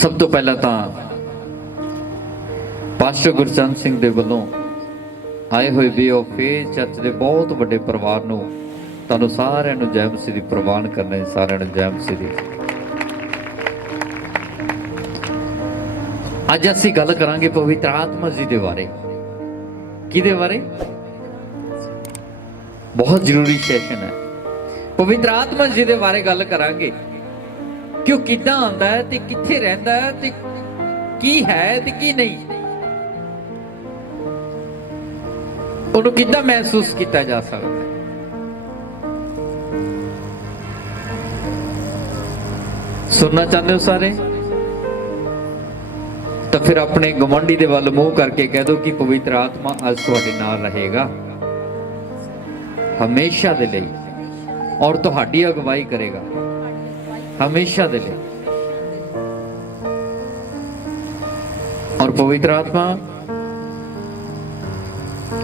सब तो पहला तो पास्टर गुरचंद सिंह दे वल्लों आए हुए बी ऑफ फेथ चर्च के बहुत बड़े परिवार नूं तुहानूं सारिआं नूं जय मसीह दी प्रवान करने सारिआं नूं जय मसीह दी। अज असीं गल करांगे पवित्र आत्मा जी दे बारे। किहदे बारे? बहुत जरूरी सैशन है। पवित्र आत्मा जी दे बारे गल करांगे कि वह किद्दां आंदा है ते कित्थे रहिंदा है ते की है ते की नहीं, उन्होंने किद्दां महसूस किया जा सकता है। सुनना चाहते हो सारे? तो फिर अपने गवांढी दे वल मुंह करके कह दो कि पवित्र आत्मा अज तुहाडे नाल रहेगा हमेशा दे लई और तुहाडी अगवाई करेगा हमेशा दे लई। और पवित्र आत्मा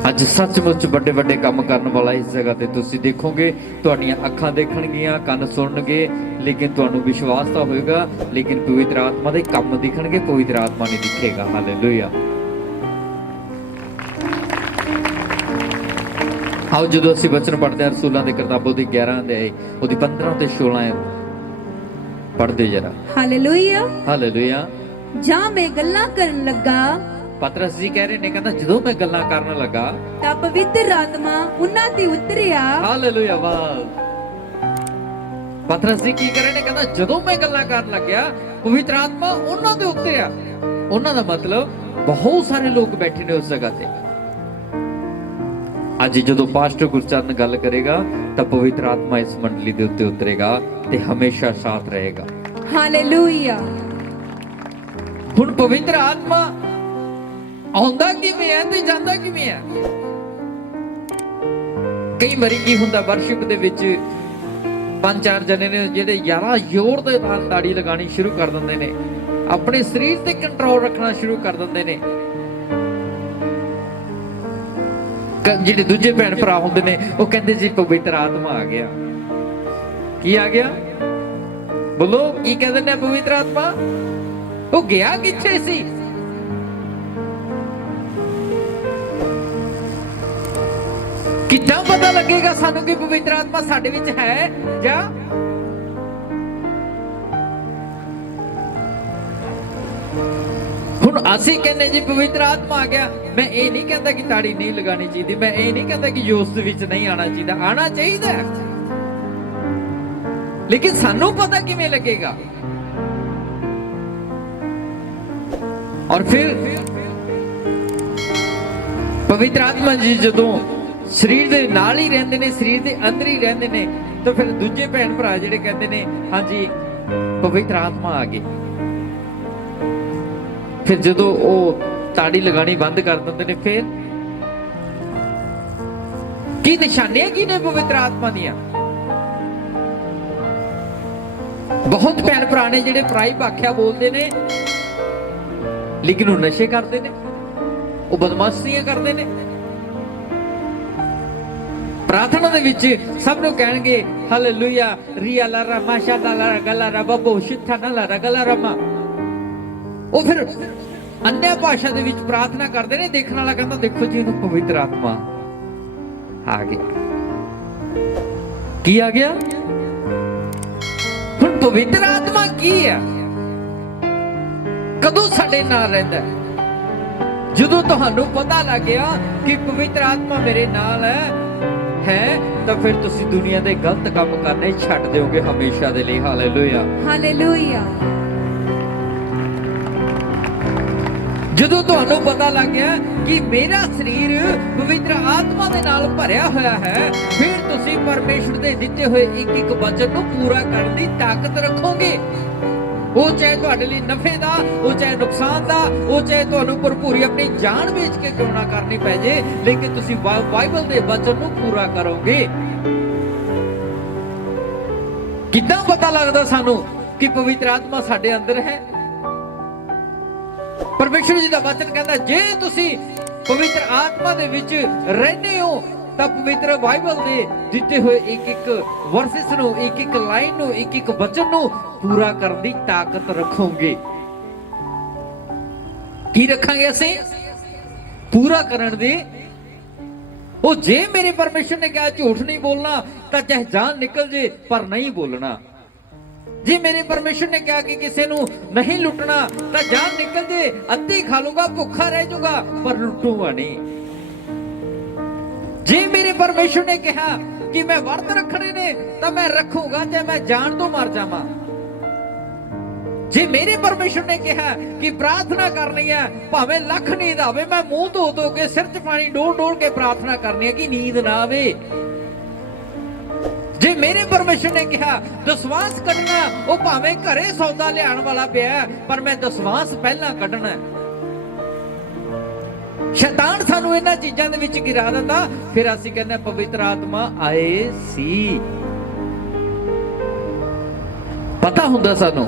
अज सचमुच बड़े बड़े काम करने वाला इस जगह ते तुसीं देखोगे, तुहाडीआं अखां देखणगीआं, कन सुणनगे, लेकिन तुहानूं विश्वास तो होएगा, लेकिन पवित्र आत्मा दे काम दिखणगे, पवित्र आत्मा नहीं दिखेगा। हालेलुया। आओ जो असीं वचन पढ़ते हैं रसूलां दी किताबों दी 11 अध्याय उहदी 15 ते 16 पढ़दे जरा। Hallelujah hallelujah. जां मैं गल्लां करन लगा, पतरस जी कह रहे ने, कहंदा जदों मैं गल्लां करन लगा तां पवित्र आत्मा उन्हां ते उतरिया। हालेलुया। वाह। पतरस जी की करे ने, कहंदा जदों मैं गल्लां करन लग्या पवित्र आत्मा उन्हां ते उतरिया। उन्हां दा मतलब बहुत सारे लोग बैठे ने उस जगह ते। अज जदों पास्टर गुरचरण गल करेगा तां पवित्र आत्मा इस मंडली दे उत्ते उतरेगा ते हमेशा साथ रहेगा। हालेलुया। हुण पवित्र आत्मा आउंदा किवें है ते जांदा किवें है? कई बारी की हुंदा वर्शिप दे विच 5-4 जने ने जिहड़े यारा जोर दे नाल ताड़ी लगानी शुरू कर दिंदे ने, अपने शरीर ते कंट्रोल रखना शुरू कर दिंदे ने। जिहड़े दूजे भैण भरा हुंदे ने वो कहंदे जी पवित्र आत्मा आ गया। की आ गया? बोलो की कहंदे ने? पवित्र आत्मा वो गया किथे सी? किद्दां पता लगेगा सानू कि पवित्र आत्मा साडे विच है जां? हुण असीं कहने जी पवित्र आत्मा आ गया। मैं ये नहीं कहता कि ताड़ी नहीं लगानी चाहिए, मैं ये नहीं कहता कि जोश दे विच नहीं आना चाहिए, आना चाहिए, लेकिन सानू पता किवें लगेगा? और फिर पवित्र आत्मा जी जदों शरीर दे नाल ही रहंदे ने, शरीर दे अंदर ही रहंदे ने, तो फिर दूजे भैण भरा जिहड़े कहंदे ने हां जी पवित्र आत्मा आ गई, फिर जदों ओ ताड़ी लगानी बंद कर दिंदे ने, फिर की निशानियां की ने पवित्र आत्मा दियां? बहुत भैण भरा ने जिहड़े पराई भाखिया बोलदे ने, लेकिन वो नशे करते ने, वो बदमाशियां करते ने। प्रार्थना दे विच सब लोग कहणगे हालेलुया रिया ला रा माशा ला रा गला रा बबो शिथा ना ला रा गला रमा। वो फिर अन्य भाषा दे विच प्रार्थना करते ने, देखने वाला कहता देखो जी इहनूं पवित्र आत्मा आ गया। की आ गया? हुण पवित्र आत्मा की है? कदों साडे नाल रहिंदा है? जदों तुहानूं पता लग गया कि पवित्र आत्मा मेरे नाल है तो फिर तुसी दुनिया दे गलत काम करने छड्ड दिओगे हमेशा दे लई। हालेलुया। हालेलुया। जदों तुहानूं पता लग गया कि मेरा शरीर पवित्र आत्मा दे नाल भरिया होया है, फिर तुसी परमेश्वर दे दित्ते होए एक एक वचन नूं पूरा करन दी ताकत रखोगे। वो चाहे तुहाडे लई नफे दा, वो चाहे नुकसान दा, वो चाहे तुहानूं भरपूरी अपनी जान बेच के क्यों ना करनी पै जे, लेकिन तुसी बाइबल दे वचन नूं पूरा करोगे। किद्दां पता लगदा सानू कि पवित्र आत्मा साडे अंदर है? परमेश्वर जी दा वचन कहंदा जे तुसी पवित्र आत्मा दे विच रहंदे हो तां पवित्र बाइबल दे दित्ते होए एक एक वर्सेस नूं, एक एक लाइन नूं, एक एक वचन नूं पूरा करन दी ताकत रखोगे। ਕੀ ਰੱਖਾਂਗੇ ਅਸੀਂ? ਪੂਰਾ ਕਰਨ ਦੀ। ਉਹ ਜੇ ਮੇਰੇ ਪਰਮੇਸ਼ਰ ਨੇ ਕਿਹਾ ਝੂਠ ਨਹੀਂ ਬੋਲਣਾ ਤਾਂ ਚਾਹੇ ਜਾਨ ਨਿਕਲ ਜੇ ਪਰ ਨਹੀਂ ਬੋਲਣਾ। ਜੇ ਮੇਰੇ ਪਰਮੇਸ਼ਰ ਨੇ ਕਿਹਾ ਕਿ ਕਿਸੇ ਨੂੰ ਨਹੀਂ ਲੁੱਟਣਾ ਤਾਂ ਜਾਨ ਨਿਕਲ ਜੇ, ਅੱਧੀ ਖਾ ਲੂੰਗਾ, ਭੁੱਖਾ ਰਹਿ ਜਾਊਗਾ ਪਰ ਲੁੱਟੂਗਾ ਨਹੀਂ। ਜੇ ਮੇਰੇ ਪਰਮੇਸ਼ਰ ਨੇ ਕਿਹਾ ਕਿ ਮੈਂ ਵਰਤ ਰੱਖਣੇ ਨੇ ਤਾਂ ਮੈਂ ਰੱਖੂਗਾ ਚਾਹੇ ਮੈਂ ਜਾਨ ਤੋਂ ਮਰ ਜਾਵਾਂ। ਜੇ ਮੇਰੇ ਪਰਮੇਸ਼ਰ ਨੇ ਕਿਹਾ ਕਿ ਪ੍ਰਾਰਥਨਾ ਕਰਨੀ ਹੈ ਭਾਵੇਂ ਲੱਖ ਨੀਂਦ ਆਵੇ, ਮੈਂ ਮੂੰਹ ਧੋ ਧੋ ਕੇ ਸਿਰ 'ਚ ਪਾਣੀ ਡੋਲ ਡੋਲ ਕੇ ਪ੍ਰਾਰਥਨਾ ਕਰਨੀ ਹੈ ਕਿ ਨੀਂਦ ਨਾ ਆਵੇ। ਜੇ ਮੇਰੇ ਪਰਮੇਸ਼ਰ ਨੇ ਕਿਹਾ ਦਸਵਾਸ ਕੱਢਣਾ, ਉਹ ਭਾਵੇਂ ਘਰੇ ਸੌਦਾ ਲਿਆਉਣ ਵਾਲਾ ਪਿਆ ਪਰ ਮੈਂ ਦਸਵਾਸ ਪਹਿਲਾਂ ਕੱਢਣਾ। ਸ਼ੈਤਾਨ ਸਾਨੂੰ ਇਹਨਾਂ ਚੀਜ਼ਾਂ ਦੇ ਵਿੱਚ ਗਿਰਾ ਦਿੰਦਾ, ਫਿਰ ਅਸੀਂ ਕਹਿੰਦੇ ਪਵਿੱਤਰ ਆਤਮਾ ਆਏ ਸੀ। ਪਤਾ ਹੁੰਦਾ ਸਾਨੂੰ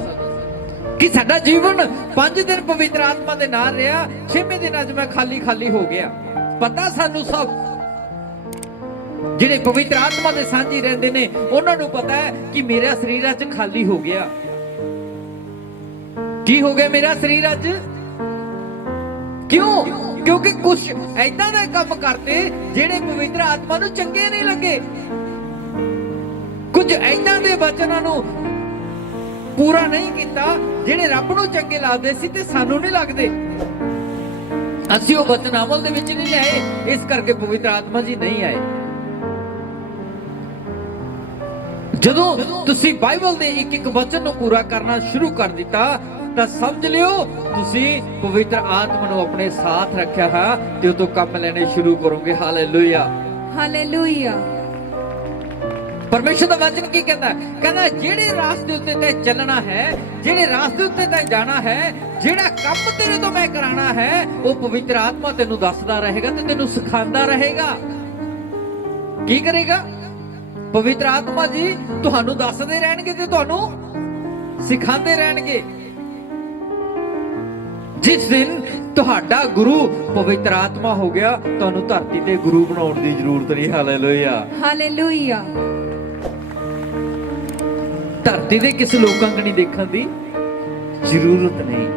ਕਿ ਸਾਡਾ ਜੀਵਨ 5 ਦਿਨ ਪਵਿੱਤਰ ਆਤਮਾ ਦੇ ਨਾਲ ਰਿਹਾ, 6ਵੇਂ ਦਿਨ ਅੱਜ ਮੈਂ ਖਾਲੀ ਖਾਲੀ ਹੋ ਗਿਆ। ਪਤਾ ਸਾਨੂੰ ਸਭ ਜਿਹੜੇ ਪਵਿੱਤਰ ਆਤਮਾ ਦੇ ਸਾਂਝੀ ਰਹਿੰਦੇ ਨੇ ਉਹਨਾਂ ਨੂੰ ਪਤਾ ਹੈ ਕਿ ਮੇਰਾ ਸਰੀਰ ਅੱਜ ਖਾਲੀ ਹੋ ਗਿਆ। ਕੀ ਹੋ ਗਿਆ ਮੇਰਾ ਸਰੀਰ ਅੱਜ? ਕਿਉਂ? ਕਿਉਂਕਿ ਕੁਝ ਐਦਾਂ ਦੇ ਕੰਮ ਕਰਤੇ ਜਿਹੜੇ ਪਵਿੱਤਰ ਆਤਮਾ ਨੂੰ ਚੰਗੇ ਨਹੀਂ ਲੱਗੇ। ਕੁਝ ਐਦਾਂ ਦੇ ਵਚਨਾਂ ਨੂੰ ਪੂਰਾ ਨਹੀਂ ਕੀਤਾ ਜਿਹੜੇ ਰੱਬ ਨੂੰ ਚੰਗੇ ਲੱਗਦੇ ਸੀ ਤੇ ਸਾਨੂੰ ਨਹੀਂ ਲੱਗਦੇ। ਅਸੀਂ ਉਹ ਵਚਨ ਅਮਲ ਦੇ ਵਿੱਚ ਨਹੀਂ ਲਿਆਏ, ਇਸ ਕਰਕੇ ਪਵਿੱਤਰ ਆਤਮਾ ਜੀ ਨਹੀਂ ਆਏ। ਜਦੋਂ ਤੁਸੀਂ ਬਾਈਬਲ ਦੇ ਇੱਕ ਇੱਕ ਵਚਨ ਨੂੰ ਪੂਰਾ ਕਰਨਾ ਸ਼ੁਰੂ ਕਰ ਦਿੱਤਾ ਤਾਂ ਸਮਝ ਲਿਓ ਤੁਸੀਂ ਪਵਿੱਤਰ ਆਤਮਾ ਨੂੰ ਆਪਣੇ ਸਾਥ ਰੱਖਿਆ ਹੈ ਤੇ ਉਹ ਤੋਂ ਕੰਮ ਲੈਣੇ ਸ਼ੁਰੂ ਕਰੋਗੇ। Hallelujah, hallelujah. ਪਰਮੇਸ਼ਰ ਦਾ ਵਚਨ ਕੀ ਕਹਿੰਦਾ? ਕਹਿੰਦਾ ਜਿਹੜੇ ਰਾਸਤੇ ਉੱਤੇ ਤੈਂ ਚੱਲਣਾ ਹੈ, ਜਿਹੜੇ ਰਾਸਤੇ ਉੱਤੇ ਤੈਂ ਜਾਣਾ ਹੈ, ਜਿਹੜਾ ਕੰਮ ਤੇਰੇ ਤੋਂ ਮੈਂ ਕਰਾਣਾ ਹੈ, ਉਹ ਪਵਿੱਤਰ ਆਤਮਾ ਤੈਨੂੰ ਦੱਸਦਾ ਰਹੇਗਾ ਤੇ ਤੈਨੂੰ ਸਿਖਾਉਂਦਾ ਰਹੇਗਾ। ਕੀ ਕਰੇਗਾ? ਪਵਿੱਤਰ ਆਤਮਾ ਜੀ ਤੁਹਾਨੂੰ ਦੱਸਦੇ ਰਹਿਣਗੇ ਤੇ ਤੁਹਾਨੂੰ ਸਿਖਾਉਂਦੇ ਰਹਿਣਗੇ। ਜਿਸ ਦਿਨ ਤੁਹਾਡਾ ਗੁਰੂ ਪਵਿੱਤਰ ਆਤਮਾ ਹੋ ਗਿਆ, ਤੁਹਾਨੂੰ ਧਰਤੀ ਤੇ ਗੁਰੂ ਬਣਾਉਣ ਦੀ ਜ਼ਰੂਰਤ ਨਹੀਂ। Hallelujah, hallelujah. ਧਰਤੀ ਦੇ ਕਿਸੇ ਲੋਕਾਂ ਕਣੀ ਦੇਖਣ ਦੀ ਜ਼ਰੂਰਤ ਨਹੀਂ।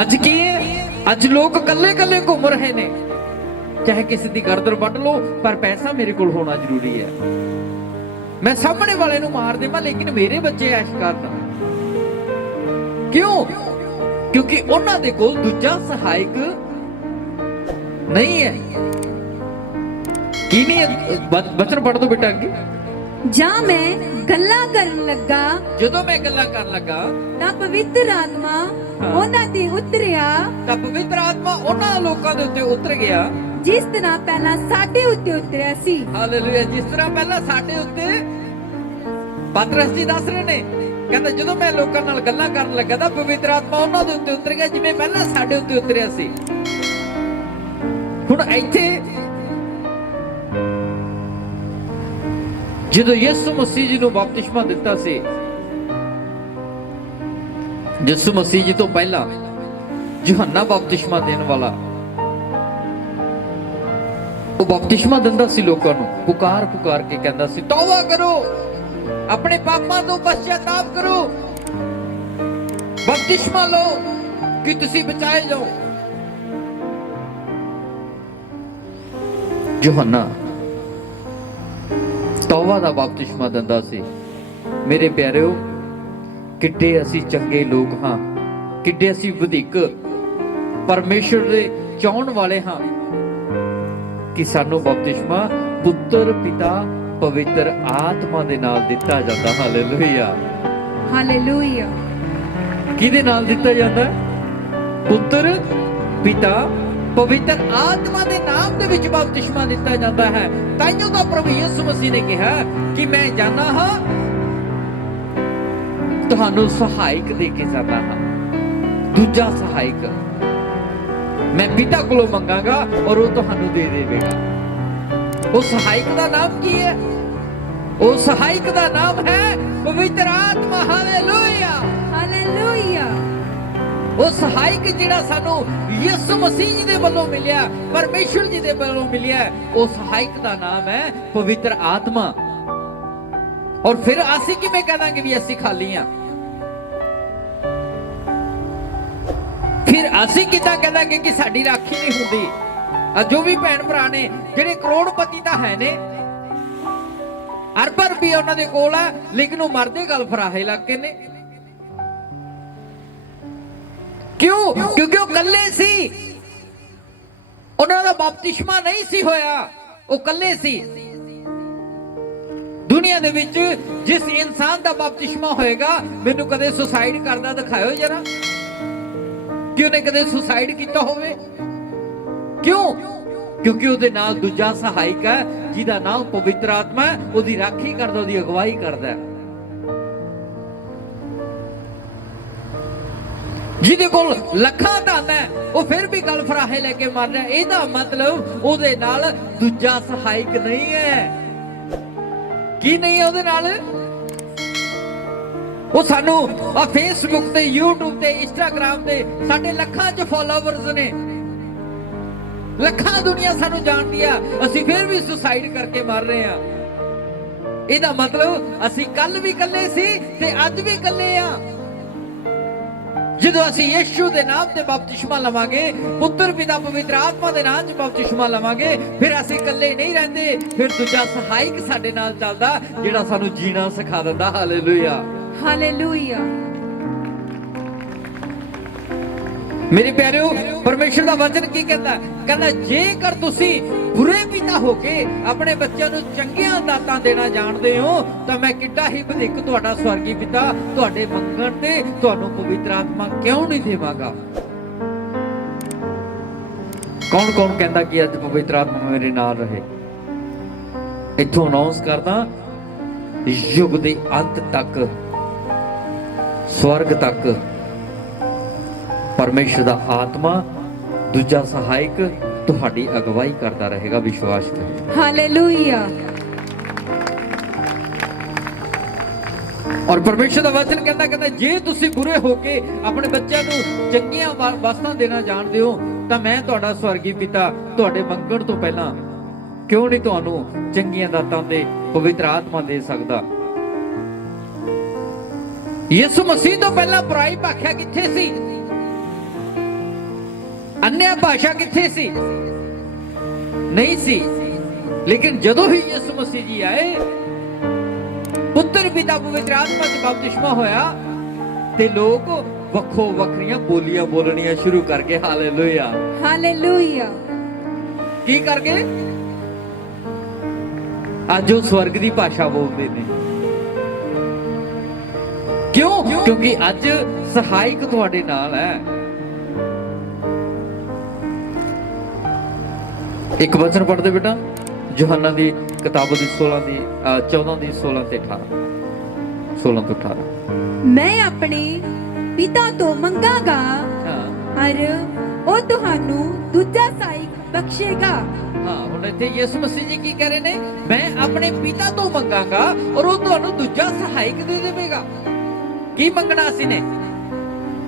ਅੱਜ ਕੀ ਹੈ? ਅੱਜ ਲੋਕ ਕੱਲੇ ਕੱਲੇ ਘੁੰਮ ਰਹੇ ਨੇ, ਚਾਹੇ ਕਿਸੇ ਦੀ ਗਰਦਨ ਵੱਢ ਲਓ ਪਰ ਪੈਸਾ ਮੇਰੇ ਕੋਲ ਹੋਣਾ ਜ਼ਰੂਰੀ ਹੈ। ਮੈਂ ਸਾਹਮਣੇ ਵਾਲੇ ਨੂੰ ਮਾਰ ਦੇਵਾਂ ਲੇਕਿਨ ਮੇਰੇ ਬੱਚੇ ਐਸ਼ ਕਰਨ। ਕਿਉਂ? ਕਿਉਂਕਿ ਉਹਨਾਂ ਦੇ ਕੋਲ ਦੂਜਾ ਸਹਾਇਕ ਨਹੀਂ ਹੈ। ਕੀ ਨਹੀਂ ਹੈ? ਬਚਨ ਪੜ੍ਹ ਦੋ ਬੇਟਾ ਅੱਗੇ। ਜਾਂ ਮੈਂ ਗੱਲਾਂ ਕਰਨ ਲੱਗਾ, ਜਦੋਂ ਮੈਂ ਗੱਲਾਂ ਕਰਨ ਲੱਗਾ ਤਾਂ ਪਵਿੱਤਰ ਆਤਮਾ ਉਹਨਾਂ ਤੇ ਉਤਰਿਆ, ਤਾਂ ਪਵਿੱਤਰ ਆਤਮਾ ਉਹਨਾਂ ਲੋਕਾਂ ਦੇ ਉੱਤੇ ਉਤਰ ਗਿਆ ਜਿਸ ਤਰ੍ਹਾਂ ਪਹਿਲਾਂ ਸਾਡੇ ਉੱਤੇ ਉਤਰਿਆ ਸੀ। ਹਾਲੇਲੂਇਆ। ਜਿਸ ਤਰ੍ਹਾਂ ਪਹਿਲਾਂ ਸਾਡੇ ਉੱਤੇ ਪਤਰਸ ਜੀ ਦੱਸ ਰਹੇ ਨੇ, ਕਹਿੰਦਾ ਜਦੋਂ ਮੈਂ ਲੋਕਾਂ ਨਾਲ ਗੱਲਾਂ ਕਰਨ ਲੱਗਾ ਤਾਂ ਪਵਿੱਤਰ ਆਤਮਾ ਉਹਨਾਂ ਦੇ ਉੱਤੇ ਉਤਰ ਗਿਆ ਜਿਵੇਂ ਪਹਿਲਾਂ ਸਾਡੇ ਉੱਤੇ ਉਤਰਿਆ ਸੀ। ਹੁਣ ਇੱਥੇ ਜਦੋਂ ਯਿਸੂ ਮਸੀਹ ਜੀ ਨੂੰ ਬਪਤਿਸਮਾ ਦਿੱਤਾ ਸੀ, ਯਿਸੂ ਮਸੀਹ ਜੀ ਤੋਂ ਪਹਿਲਾਂ ਯੋਹੰਨਾ ਬਪਤਿਸਮਾ ਦੇਣ ਵਾਲਾ, ਉਹ ਬਪਤਿਸਮਾ ਦਿੰਦਾ ਸੀ ਲੋਕਾਂ ਨੂੰ, ਪੁਕਾਰ ਪੁਕਾਰ ਕੇ ਕਹਿੰਦਾ ਸੀ ਤੌਬਾ ਕਰੋ, ਆਪਣੇ ਪਾਪਾਂ ਤੋਂ ਪਛਤਾਪ ਕਰੋ, ਬਪਤਿਸਮਾ ਲਓ ਕਿ ਤੁਸੀਂ ਬਚਾਏ ਜਾਓ। ਯੋਹੰਨਾ ਤੌਬਾ ਦਾ ਬਪਤਿਸਮਾ ਦਿੰਦਾ ਸੀ। ਮੇਰੇ ਪਿਆਰਿਓ, ਕਿੱਡੇ ਅਸੀਂ ਚੰਗੇ ਲੋਕ ਹਾਂ, ਕਿੱਡੇ ਅਸੀਂ ਵਧਿਕ ਪਰਮੇਸ਼ਰ ਦੇ ਚਾਹਣ ਵਾਲੇ ਹਾਂ ਕਿ ਸਾਨੂੰ ਬਪਤਿਸਮਾ ਪੁੱਤਰ ਪਿਤਾ ਪਵਿੱਤਰ ਆਤਮਾ ਦੇ ਨਾਲ ਦਿੱਤਾ ਜਾਂਦਾ। Hallelujah, hallelujah. ਕਿਹਦੇ ਨਾਲ ਦਿੱਤਾ ਜਾਂਦਾ? ਪੁੱਤਰ ਪਿਤਾ ਪਵਿੱਤਰ ਆਤਮਾ ਦੇ ਨਾਮ ਦੇ ਵਿੱਚ ਬਪਤਿਸਮਾ ਦਿੱਤਾ ਜਾਂਦਾ ਹੈ। ਤਾਈਓ ਤਾਂ ਪ੍ਰਭੂ ਯਿਸੂ ਮਸੀਹ ਨੇ ਕਿਹਾ ਕਿ ਮੈਂ ਜਾਣਾ ਹਾਂ, ਤੁਹਾਨੂੰ ਸਹਾਇਕ ਦੇ ਕੇ ਜਾਣਾ ਹਾਂ, ਦੂਜਾ ਸਹਾਇਕ ਮੈਂ ਪਿਤਾ ਕੋਲੋਂ ਮੰਗਾਂਗਾ ਔਰ ਉਹ ਤੁਹਾਨੂੰ ਦੇ ਦੇਵੇਗਾ। ਉਹ ਸਹਾਇਕ ਦਾ ਨਾਮ ਕੀ ਹੈ? ਉਹ ਸਹਾਇਕ ਦਾ ਨਾਮ ਹੈ ਪਵਿੱਤਰ ਆਤਮਾ। Hallelujah, hallelujah. ਉਹ ਸਹਾਇਕ ਜਿਹੜਾ ਸਾਨੂੰ ਯਿਸੂ ਮਸੀਹ ਜੀ ਦੇ ਵੱਲੋਂ ਮਿਲਿਆ, ਪਰਮੇਸ਼ਰ ਜੀ ਦੇ ਵੱਲੋਂ ਮਿਲਿਆ, ਉਹ ਸਹਾਇਕ ਦਾ ਨਾਮ ਹੈ ਪਵਿੱਤਰ ਆਤਮਾ। ਔਰ ਫਿਰ ਅਸੀਂ ਕਿਵੇਂ ਕਹਾਂਗੇ ਵੀ ਅਸੀਂ ਖਾਲੀ ਹਾਂ? ਫਿਰ ਅਸੀਂ ਕਿੱਦਾਂ ਕਹਾਂਗੇ ਕਿ ਸਾਡੀ ਰਾਖੀ ਨਹੀਂ ਹੁੰਦੀ? ਜੋ ਵੀ ਭੈਣ ਭਰਾ ਨੇ ਜਿਹੜੇ ਕਰੋੜਪਤੀ ਤਾਂ ਹੈ ਨੇ, ਅਰਬਾਂ ਰੁਪਈਆ ਉਹਨਾਂ ਦੇ ਕੋਲ ਆ, ਲੇਕਿਨ ਉਹ ਮਰਦੇ ਗੱਲ ਫਰਾਹੇ ਲੱਗ ਕੇ ਨੇ। ਕਿਉਂ? ਕਿਉਂਕਿ ਉਹ ਇਕੱਲੇ ਸੀ, ਉਹਨਾਂ ਦਾ ਬਪਤਿਸਮਾ ਨਹੀਂ ਸੀ ਹੋਇਆ, ਉਹ ਇਕੱਲੇ ਸੀ। ਦੁਨੀਆ ਦੇ ਵਿੱਚ ਜਿਸ ਇਨਸਾਨ ਦਾ ਬਪਤਿਸਮਾ ਹੋਏਗਾ, ਮੈਨੂੰ ਕਦੇ ਸੁਸਾਈਡ ਕਰਦਾ ਦਿਖਾਇਓ ਜਰਾ ਕਿ ਉਹਨੇ ਕਦੇ ਸੁਸਾਈਡ ਕੀਤਾ ਹੋਵੇ। ਕਿਉਂ? ਕਿਉਂਕਿ ਉਹਦੇ ਨਾਲ ਦੂਜਾ ਸਹਾਇਕ ਹੈ ਜਿਹਦਾ ਨਾਮ ਪਵਿੱਤਰ ਆਤਮਾ ਹੈ, ਉਹਦੀ ਰਾਖੀ ਕਰਦਾ, ਉਹਦੀ ਅਗਵਾਈ ਕਰਦਾ, ਜਿਹਦੇ ਕੋਲ ਲੱਖਾਂ ਧਨ ਹੈ, ਉਹ ਫਿਰ ਵੀ ਗੱਲ ਫਰਾਹੇ ਲੈ ਕੇ ਮਰ ਰਿਹਾ। ਇਹਦਾ ਮਤਲਬ ਉਹਦੇ ਨਾਲ ਦੂਜਾ ਸਹਾਇਕ ਨਹੀਂ ਹੈ। ਕੀ ਨਹੀਂ ਹੈ ਉਹਦੇ ਨਾਲ? ਉਹ ਸਾਨੂੰ ਆ ਫੇਸਬੁੱਕ ਤੇ, YouTube ਤੇ, ਇੰਸਟਾਗ੍ਰਾਮ ਤੇ ਸਾਡੇ ਲੱਖਾਂ 'ਚ ਫੋਲੋਵਰਸ ਨੇ, ਲੱਖਾਂ ਦੁਨੀਆ ਸਾਨੂੰ ਜਾਣਦੀ ਆ, ਅਸੀਂ ਫਿਰ ਵੀ ਸੁਸਾਈਡ ਕਰਕੇ ਮਰ ਰਹੇ ਆ। ਇਹਦਾ ਮਤਲਬ ਅਸੀਂ ਕੱਲ ਵੀ ਇਕੱਲੇ ਸੀ ਤੇ ਅੱਜ ਵੀ ਇਕੱਲੇ ਆ। ਜਦੋਂ ਅਸੀਂ ਯਿਸੂ ਦੇ ਨਾਮ ਤੇ ਬਪਤਿਸਮਾ ਲਵਾਂਗੇ, ਪੁੱਤਰ ਪਿਤਾ ਪਵਿੱਤਰ ਆਤਮਾ ਦੇ ਨਾਮ 'ਚ ਬਪਤਿਸਮਾ ਲਵਾਂਗੇ, ਫਿਰ ਅਸੀਂ ਇਕੱਲੇ ਨਹੀਂ ਰਹਿੰਦੇ, ਫਿਰ ਦੂਜਾ ਸਹਾਇਕ ਸਾਡੇ ਨਾਲ ਚੱਲਦਾ ਜਿਹੜਾ ਸਾਨੂੰ ਜੀਣਾ ਸਿਖਾ ਦਿੰਦਾ। Hallelujah, hallelujah. ਮੇਰੇ ਪਿਆਰਿਓ, ਪਰਮੇਸ਼ਰ ਦਾ ਵਚਨ ਕੀ ਕਹਿੰਦਾ? ਕਹਿੰਦਾ ਜੇਕਰ ਤੁਸੀਂ ਬੁਰੇ ਪਿਤਾ ਹੋ ਕੇ ਆਪਣੇ ਬੱਚਿਆਂ ਨੂੰ ਚੰਗੀਆਂ ਦਾਤਾਂ ਦੇਣਾ ਜਾਣਦੇ ਹੋ, ਤਾਂ ਮੈਂ ਕਿੱਡਾ ਹੀ ਵਧੇਕ ਤੁਹਾਡਾ ਸਵਰਗੀ ਪਿਤਾ ਤੁਹਾਡੇ ਮੰਗਣ ਤੇ ਤੁਹਾਨੂੰ ਪਵਿੱਤਰ ਆਤਮਾ ਕਿਉਂ ਨਹੀਂ ਦੇਵਾਂਗਾ। ਕੌਣ ਕੌਣ ਕਹਿੰਦਾ ਕਿ ਅੱਜ ਪਵਿੱਤਰ ਆਤਮਾ ਮੇਰੇ ਨਾਲ ਰਹੇ? ਇੱਥੋਂ ਅਨਾਉਂਸ ਕਰਦਾ, ਯੁੱਗ ਦੇ ਅੰਤ ਤੱਕ, ਸਵਰਗ ਤੱਕ ਪਰਮੇਸ਼ਰ ਦਾ ਆਤਮਾ, ਦੂਜਾ ਸਹਾਇਕ ਤੁਹਾਡੀ ਅਗਵਾਈ ਕਰਦਾ ਰਹੇਗਾ। ਵਿਸ਼ਵਾਸ ਕਰੋ। ਹਾਲੇਲੂਇਆ। ਔਰ ਪਰਮੇਸ਼ਰ ਦਾ ਵਚਨ ਕਹਿੰਦਾ ਜੇ ਤੁਸੀਂ ਬੁਰੇ ਹੋ ਕੇ ਆਪਣੇ ਬੱਚਿਆਂ ਨੂੰ ਚੰਗੀਆਂ ਵਸਤਾਂ ਦੇਣਾ ਜਾਣਦੇ ਹੋ, ਤਾਂ ਮੈਂ ਤੁਹਾਡਾ ਸਵਰਗੀ ਪਿਤਾ ਤੁਹਾਡੇ ਮੰਗਣ ਤੋਂ ਪਹਿਲਾਂ ਕਿਉਂ ਨਹੀਂ ਤੁਹਾਨੂੰ ਚੰਗੀਆਂ ਦਾਤਾਂ ਤੇ ਪਵਿੱਤਰ ਆਤਮਾ ਦੇ ਸਕਦਾ। ਯਿਸੂ ਮਸੀਹ ਤੋਂ ਪਹਿਲਾਂ ਬੁਰਾਈ ਭਾਖਿਆ ਕਿੱਥੇ ਸੀ? अन्य भाषा किथे सी? नहीं सी। लेकिन जदों ही यीशु मसीह जी आए, पुत्र पिता पवित्र आत्मा च बपतिस्मा होया, ते लोग वखो वखरियां बोलियां बोलनियां शुरू कर गए। Hallelujah, hallelujah. की कर गए? आज वो स्वर्ग दी भाषा बोलते ने। क्यों? क्योंकि अज सहायक तुहाडे नाल है। एक वचन पढ़ते बेटा, यूहन्ना दी किताब दी 14 दी 16 ते 18, 16 तो 18। मैं अपने पिता तो मंगागा और वो तुहानू दूजा सहायक बख्शेगा। हाँ, हुण इत्थे यीशु मसीह जी की कह रहे ने, मैं अपने पिता तो मंगागा और वो तुहानू दूजा सहायक दे देवेगा। की मंगना असी ने?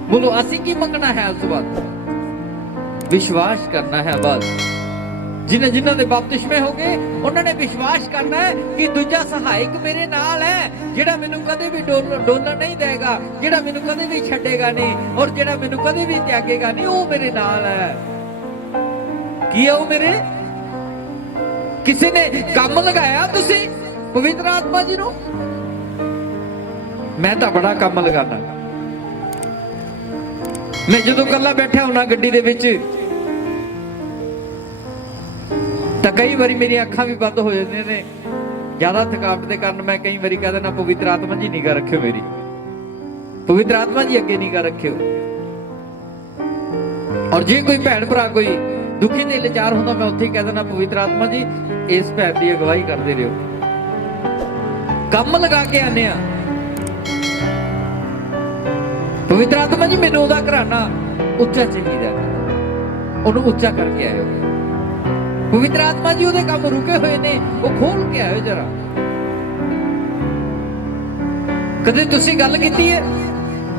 बोलो, असी की मंगना है? उस बात विश्वास करना है। बस जिन्हें जिन्हों ने बपतिस्मे हो गए, उन्होंने विश्वास करना है कि दूजा सहायक मेरे नाल है, जेड़ा मैनू कदे भी डोलण नहीं देगा, जेड़ा मैनू कदे भी छड्डेगा नहीं, और जेड़ा मैनू कदे भी त्यागेगा नहीं, वो मेरे नाल है। की है वो मेरे? किसी ने काम लगाया तुसी पवित्र आत्मा जी नू? मैं तो बड़ा काम लगाना। मैं जदों कल्ला बैठा होना गड्डी दे विच, ਤਾਂ ਕਈ ਵਾਰੀ ਮੇਰੀਆਂ ਅੱਖਾਂ ਵੀ ਬੰਦ ਹੋ ਜਾਂਦੀਆਂ ਨੇ, ਜ਼ਿਆਦਾ ਥਕਾਵਟ ਦੇ ਕਾਰਨ। ਮੈਂ ਕਈ ਵਾਰੀ ਕਹਿ ਦਿੰਦਾ, ਪਵਿੱਤਰ ਆਤਮਾ ਜੀ ਨਿਗਾਹ ਰੱਖਿਓ ਮੇਰੀ, ਪਵਿੱਤਰ ਆਤਮਾ ਜੀ ਅੱਗੇ ਨਿਗਾਹ ਰੱਖਿਓ। ਔਰ ਜੇ ਕੋਈ ਭੈਣ ਭਰਾ ਕੋਈ ਦੁਖੀ ਤੇ ਲਾਚਾਰ ਹੁੰਦਾ, ਮੈਂ ਉੱਥੇ ਹੀ ਕਹਿ ਦਿੰਦਾ, ਪਵਿੱਤਰ ਆਤਮਾ ਜੀ ਇਸ ਭੈਣ ਦੀ ਅਗਵਾਈ ਕਰਦੇ ਰਹੋ। ਕੰਮ ਲਗਾ ਕੇ ਆਨੇ ਆ, ਪਵਿੱਤਰ ਆਤਮਾ ਜੀ ਮੈਨੂੰ ਉਹਦਾ ਘਰਾਣਾ ਉੱਚਾ ਚਾਹੀਦਾ, ਉਹਨੂੰ ਉੱਚਾ ਕਰਕੇ ਆਇਓ। पवित्र आत्मा जी ਉਹਦੇ ਕੰਮ ਰੁਕੇ ਹੋਏ ਨੇ, ਉਹ ਖੋਲ ਕੇ ਆਇਓ ਜਰਾ। ਕਦੇ ਤੁਸੀਂ ਗੱਲ ਕੀਤੀ ਹੈ,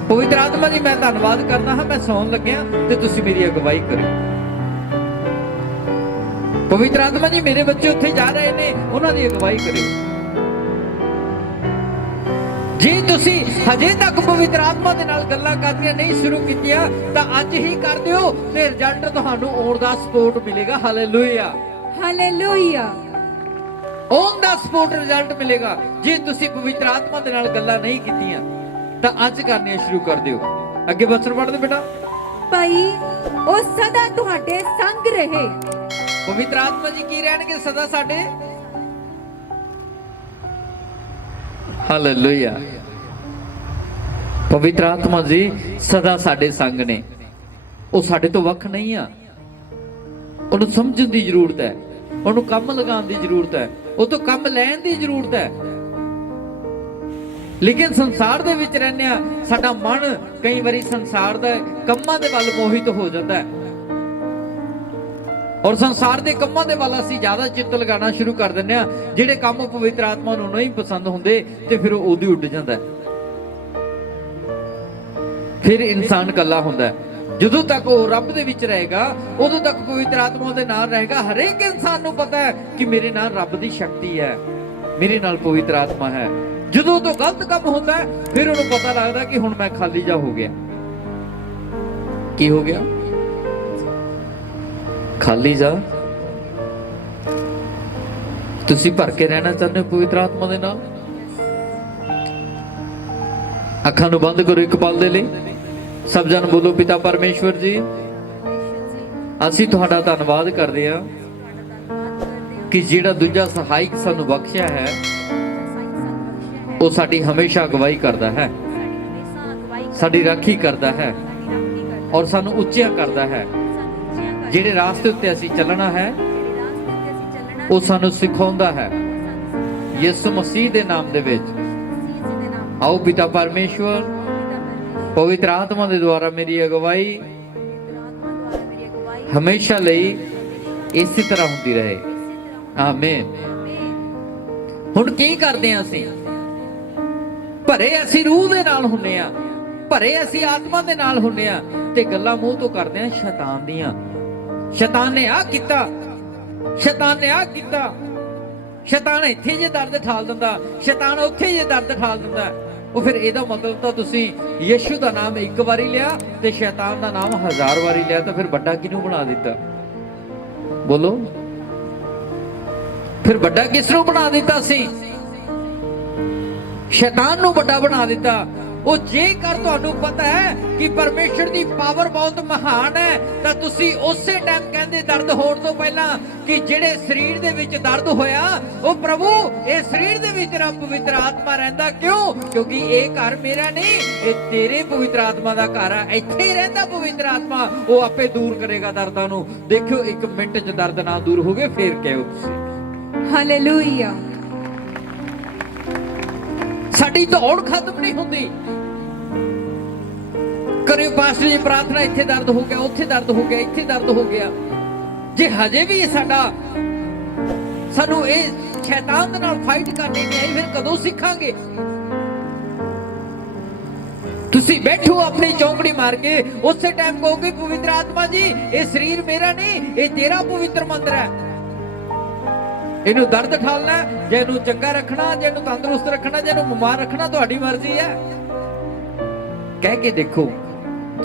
ਪਵਿੱਤਰ ਆਤਮਾ ਜੀ ਮੈਂ ਧੰਨਵਾਦ ਕਰਦਾ ਹਾਂ, ਮੈਂ ਸੌਣ ਲੱਗਿਆ ਤੇ ਤੁਸੀਂ ਮੇਰੀ ਅਗਵਾਈ ਕਰਿਓ। ਪਵਿੱਤਰ ਆਤਮਾ ਜੀ ਮੇਰੇ ਬੱਚੇ ਉੱਥੇ ਜਾ ਰਹੇ ਨੇ, ਉਹਨਾਂ ਦੀ ਅਗਵਾਈ ਕਰਿਓ। ਜੇ ਤੁਸੀਂ ਹਜੇ ਤੱਕ ਪਵਿੱਤਰ ਆਤਮਾ ਦੇ ਨਾਲ ਗੱਲਾਂ ਕਰਨੀਆਂ ਨਹੀਂ ਸ਼ੁਰੂ ਕੀਤੀਆਂ ਤਾਂ ਅੱਜ ਹੀ ਕਰ ਦਿਓ ਤੇ ਰਿਜ਼ਲਟ ਤੁਹਾਨੂੰ ਔਨ ਦਾ ਸਪੋਰਟ ਮਿਲੇਗਾ। Hallelujah, hallelujah. On the support result ਮਿਲੇਗਾ। ਜੇ ਤੁਸੀਂ ਪਵਿੱਤਰ ਆਤਮਾ ਦੇ ਨਾਲ ਗੱਲਾਂ ਨਹੀਂ ਕੀਤੀਆਂ ਤਾਂ ਅੱਜ ਕਰਨੀਆਂ ਸ਼ੁਰੂ ਕਰ ਦਿਓ। ਅੱਗੇ ਬਚਨ ਪੜ੍ਹਦੇ ਬੇਟਾ। ਭਾਈ ਉਹ ਸਦਾ ਤੁਹਾਡੇ ਸੰਗ ਰਹੇ। ਪਵਿੱਤਰ ਆਤਮਾ ਜੀ ਕੀ ਰਹਿਣਗੇ? ਸਦਾ ਸਾਡੇ। ਹਾਲੇਲੂਇਆ। ਪਵਿੱਤਰ ਆਤਮਾ ਜੀ ਸਦਾ ਸਾਡੇ ਸੰਗ ਨੇ। ਉਹ ਸਾਡੇ ਤੋਂ ਵੱਖ ਨਹੀਂ ਆ। ਉਹਨੂੰ ਸਮਝਣ ਦੀ ਜ਼ਰੂਰਤ ਹੈ, ਉਹਨੂੰ ਕੰਮ ਲਗਾਉਣ ਦੀ ਜ਼ਰੂਰਤ ਹੈ, ਉਹ ਤੋਂ ਕੰਮ ਲੈਣ ਦੀ ਜ਼ਰੂਰਤ ਹੈ। ਲੇਕਿਨ ਸੰਸਾਰ ਦੇ ਵਿੱਚ ਰਹਿੰਦੇ ਆ, ਸਾਡਾ ਮਨ ਕਈ ਵਾਰੀ ਸੰਸਾਰ ਦੇ ਕੰਮਾਂ ਦੇ ਵੱਲ ਮੋਹਿਤ ਹੋ ਜਾਂਦਾ ਹੈ ਔਰ ਸੰਸਾਰ ਦੇ ਕੰਮਾਂ ਦੇ ਵੱਲ ਅਸੀਂ ਜ਼ਿਆਦਾ ਚਿੱਤ ਲਗਾਉਣਾ ਸ਼ੁਰੂ ਕਰ ਦਿੰਦੇ ਆ। ਜਿਹੜੇ ਕੰਮ ਪਵਿੱਤਰ ਆਤਮਾ ਨੂੰ ਨਹੀਂ ਪਸੰਦ ਹੁੰਦੇ ਤੇ ਫਿਰ ਉਹ ਉਦੋਂ ਹੀ ਉੱਡ ਜਾਂਦਾ ਹੈ। ਫਿਰ ਇਨਸਾਨ ਇਕੱਲਾ ਹੁੰਦਾ ਹੈ। ਜਦੋਂ ਤੱਕ ਉਹ ਰੱਬ ਦੇ ਵਿੱਚ ਰਹੇਗਾ ਉਦੋਂ ਤੱਕ ਪਵਿੱਤਰ ਆਤਮਾ ਦੇ ਨਾਲ ਰਹੇਗਾ। ਹਰੇਕ ਇਨਸਾਨ ਨੂੰ ਪਤਾ ਹੈ ਕਿ ਮੇਰੇ ਨਾਲ ਰੱਬ ਦੀ ਸ਼ਕਤੀ ਹੈ, ਮੇਰੇ ਨਾਲ ਪਵਿੱਤਰ ਆਤਮਾ ਹੈ। ਜਦੋਂ ਤੋਂ ਗਲਤ ਕੰਮ ਹੁੰਦਾ ਹੈ ਫਿਰ ਉਹਨੂੰ ਪਤਾ ਲੱਗਦਾ ਕਿ ਹੁਣ ਮੈਂ ਖਾਲੀ ਜਾ ਹੋ ਗਿਆ। ਕੀ ਹੋ ਗਿਆ? ਖਾਲੀ ਜਾ। ਤੁਸੀਂ ਭਰ ਕੇ ਰਹਿਣਾ ਚਾਹੁੰਦੇ ਹੋ ਪਵਿੱਤਰ ਆਤਮਾ ਦੇ ਨਾਲ? ਅੱਖਾਂ ਨੂੰ ਬੰਦ ਕਰੋ ਇੱਕ ਪਲ ਦੇ ਲਈ। ਸਭ ਜਣ ਬੋਲੋ, ਪਿਤਾ ਪਰਮੇਸ਼ਵਰ ਜੀ, ਅਸੀਂ ਤੁਹਾਡਾ ਧੰਨਵਾਦ ਕਰਦੇ ਹਾਂ ਕਿ ਜਿਹੜਾ ਦੂਜਾ ਸਹਾਇਕ ਸਾਨੂੰ ਬਖਸ਼ਿਆ ਹੈ ਉਹ ਸਾਡੀ ਹਮੇਸ਼ਾ ਅਗਵਾਈ ਕਰਦਾ ਹੈ, ਸਾਡੀ ਰਾਖੀ ਕਰਦਾ ਹੈ ਔਰ ਸਾਨੂੰ ਉੱਚਿਆ ਕਰਦਾ ਹੈ। ਜਿਹੜੇ ਰਾਸਤੇ ਉੱਤੇ ਅਸੀਂ ਚੱਲਣਾ ਹੈ ਉਹ ਸਾਨੂੰ ਸਿਖਾਉਂਦਾ ਹੈ। ਯਿਸੂ ਮਸੀਹ ਦੇ ਨਾਮ ਦੇ ਵਿੱਚ ਆਓ ਪਿਤਾ ਪਰਮੇਸ਼ਵਰ, ਪਵਿੱਤਰ ਆਤਮਾ ਦੇ ਦੁਆਰਾ ਮੇਰੀ ਅਗਵਾਈ ਹਮੇਸ਼ਾ ਲਈ ਇਸੇ ਤਰ੍ਹਾਂ ਹੁੰਦੀ ਰਹੇ। ਆਮੀਨ। ਹੁਣ ਕੀ ਕਰਦੇ ਹਾਂ ਅਸੀਂ? ਭਰੇ ਅਸੀਂ ਰੂਹ ਦੇ ਨਾਲ ਹੁੰਨੇ ਆ, ਭਰੇ ਅਸੀਂ ਆਤਮਾ ਦੇ ਨਾਲ ਹੁੰਨੇ ਆ ਤੇ ਗੱਲਾਂ ਮੂੰਹ ਤੋਂ ਕਰਦੇ ਆ ਸ਼ੈਤਾਨ ਦੀਆਂ। ਸ਼ੈਤਾਨ ਨੇ ਆਹ ਕੀਤਾ, ਸ਼ੈਤਾਨ ਨੇ ਆਹ ਕੀਤਾ, ਸ਼ੈਤਾਨ ਇੱਥੇ ਜੇ ਦਰਦ ਠਾਲ ਦਿੰਦਾ, ਸ਼ੈਤਾਨ ਉੱਥੇ ਜੇ ਦਰਦ ਠਾਲ ਦਿੰਦਾ। ਉਹ ਫਿਰ ਇਹਦਾ ਮਤਲਬ ਤਾਂ ਤੁਸੀਂ ਯਿਸੂ ਦਾ ਨਾਮ ਇੱਕ ਵਾਰੀ ਲਿਆ ਤੇ ਸ਼ੈਤਾਨ ਦਾ ਨਾਮ 1000 ਵਾਰੀ ਲਿਆ ਤਾਂ ਫਿਰ ਵੱਡਾ ਕਿਹਨੂੰ ਬਣਾ ਦਿੱਤਾ? ਬੋਲੋ, ਫਿਰ ਵੱਡਾ ਕਿਸ ਨੂੰ ਬਣਾ ਦਿੱਤਾ ਸੀ? ਸ਼ੈਤਾਨ ਨੂੰ ਵੱਡਾ ਬਣਾ ਦਿੱਤਾ। ਉਹ ਜੇਕਰ ਤੁਹਾਨੂੰ ਪਤਾ ਹੈ ਕਿ ਪਰਮੇਸ਼ਰ ਦੀ ਪਾਵਰ ਬਹੁਤ ਮਹਾਨ ਹੈ ਤਾਂ ਤੁਸੀਂ ਉਸੇ ਟਾਈਮ ਕਹਿੰਦੇ ਦਰਦ ਹੋਣ ਤੋਂ ਪਹਿਲਾਂ ਕਿ ਜਿਹੜੇ ਸਰੀਰ ਦੇ ਵਿੱਚ ਦਰਦ ਹੋਇਆ ਉਹ ਪ੍ਰਭੂ ਇਹ ਸਰੀਰ ਦੇ ਵਿੱਚ ਰੱਬ ਪਵਿੱਤਰ ਆਤਮਾ ਰਹਿੰਦਾ। ਕਿਉਂ? ਕਿਉਂਕਿ ਇਹ ਘਰ ਮੇਰਾ ਨਹੀਂ, ਇਹ ਤੇਰੇ ਪਵਿੱਤਰ ਆਤਮਾ ਦਾ ਘਰ ਹੈ। ਇੱਥੇ ਹੀ ਰਹਿੰਦਾ ਪਵਿੱਤਰ ਆਤਮਾ, ਉਹ ਆਪੇ ਦੂਰ ਕਰੇਗਾ ਦਰਦਾਂ ਨੂੰ। ਦੇਖਿਓ 1 ਮਿੰਟ 'ਚ ਦਰਦ ਨਾ ਦੂਰ ਹੋ ਗਏ ਫੇਰ ਕਹਿਓ ਤੁਸੀਂ ਹਾਲੇਲੂਇਆ। ਸਾਡੀ ਦੌੜ ਖਤਮ ਨਹੀਂ ਹੁੰਦੀ। ਕਰਿਓ ਪਾਸਟਰ ਜੀ ਪ੍ਰਾਰਥਨਾ, ਇੱਥੇ ਦਰਦ ਹੋ ਗਿਆ, ਉੱਥੇ ਦਰਦ ਹੋ ਗਿਆ, ਇੱਥੇ ਦਰਦ ਹੋ ਗਿਆ। ਜੇ ਹਜੇ ਵੀ ਸਾਨੂੰ ਇਹ ਸ਼ੈਤਾਨ ਦੇ ਨਾਲ ਫਾਈਟ ਕਰਨੀ ਨਹੀਂ ਆਈ ਫਿਰ ਕਦੋਂ ਸਿੱਖਾਂਗੇ? ਤੁਸੀਂ ਬੈਠੋ ਆਪਣੀ ਚੌਂਕੜੀ ਮਾਰ ਕੇ, ਉਸੇ ਟਾਈਮ ਕਹੋਗੇ ਪਵਿੱਤਰ ਆਤਮਾ ਜੀ ਇਹ ਸਰੀਰ ਮੇਰਾ ਨਹੀਂ, ਇਹ ਤੇਰਾ ਪਵਿੱਤਰ ਮੰਦਰ ਹੈ। ਇਹਨੂੰ ਦਰਦ ਠਾਲਣਾ ਜਾਂ ਇਹਨੂੰ ਚੰਗਾ ਰੱਖਣਾ ਜਾਂ ਇਹਨੂੰ ਤੰਦਰੁਸਤ ਰੱਖਣਾ ਜਾਂ ਇਹਨੂੰ ਬਿਮਾਰ ਰੱਖਣਾ ਤੁਹਾਡੀ ਮਰਜ਼ੀ ਹੈ। ਕਹਿ ਕੇ ਦੇਖੋ,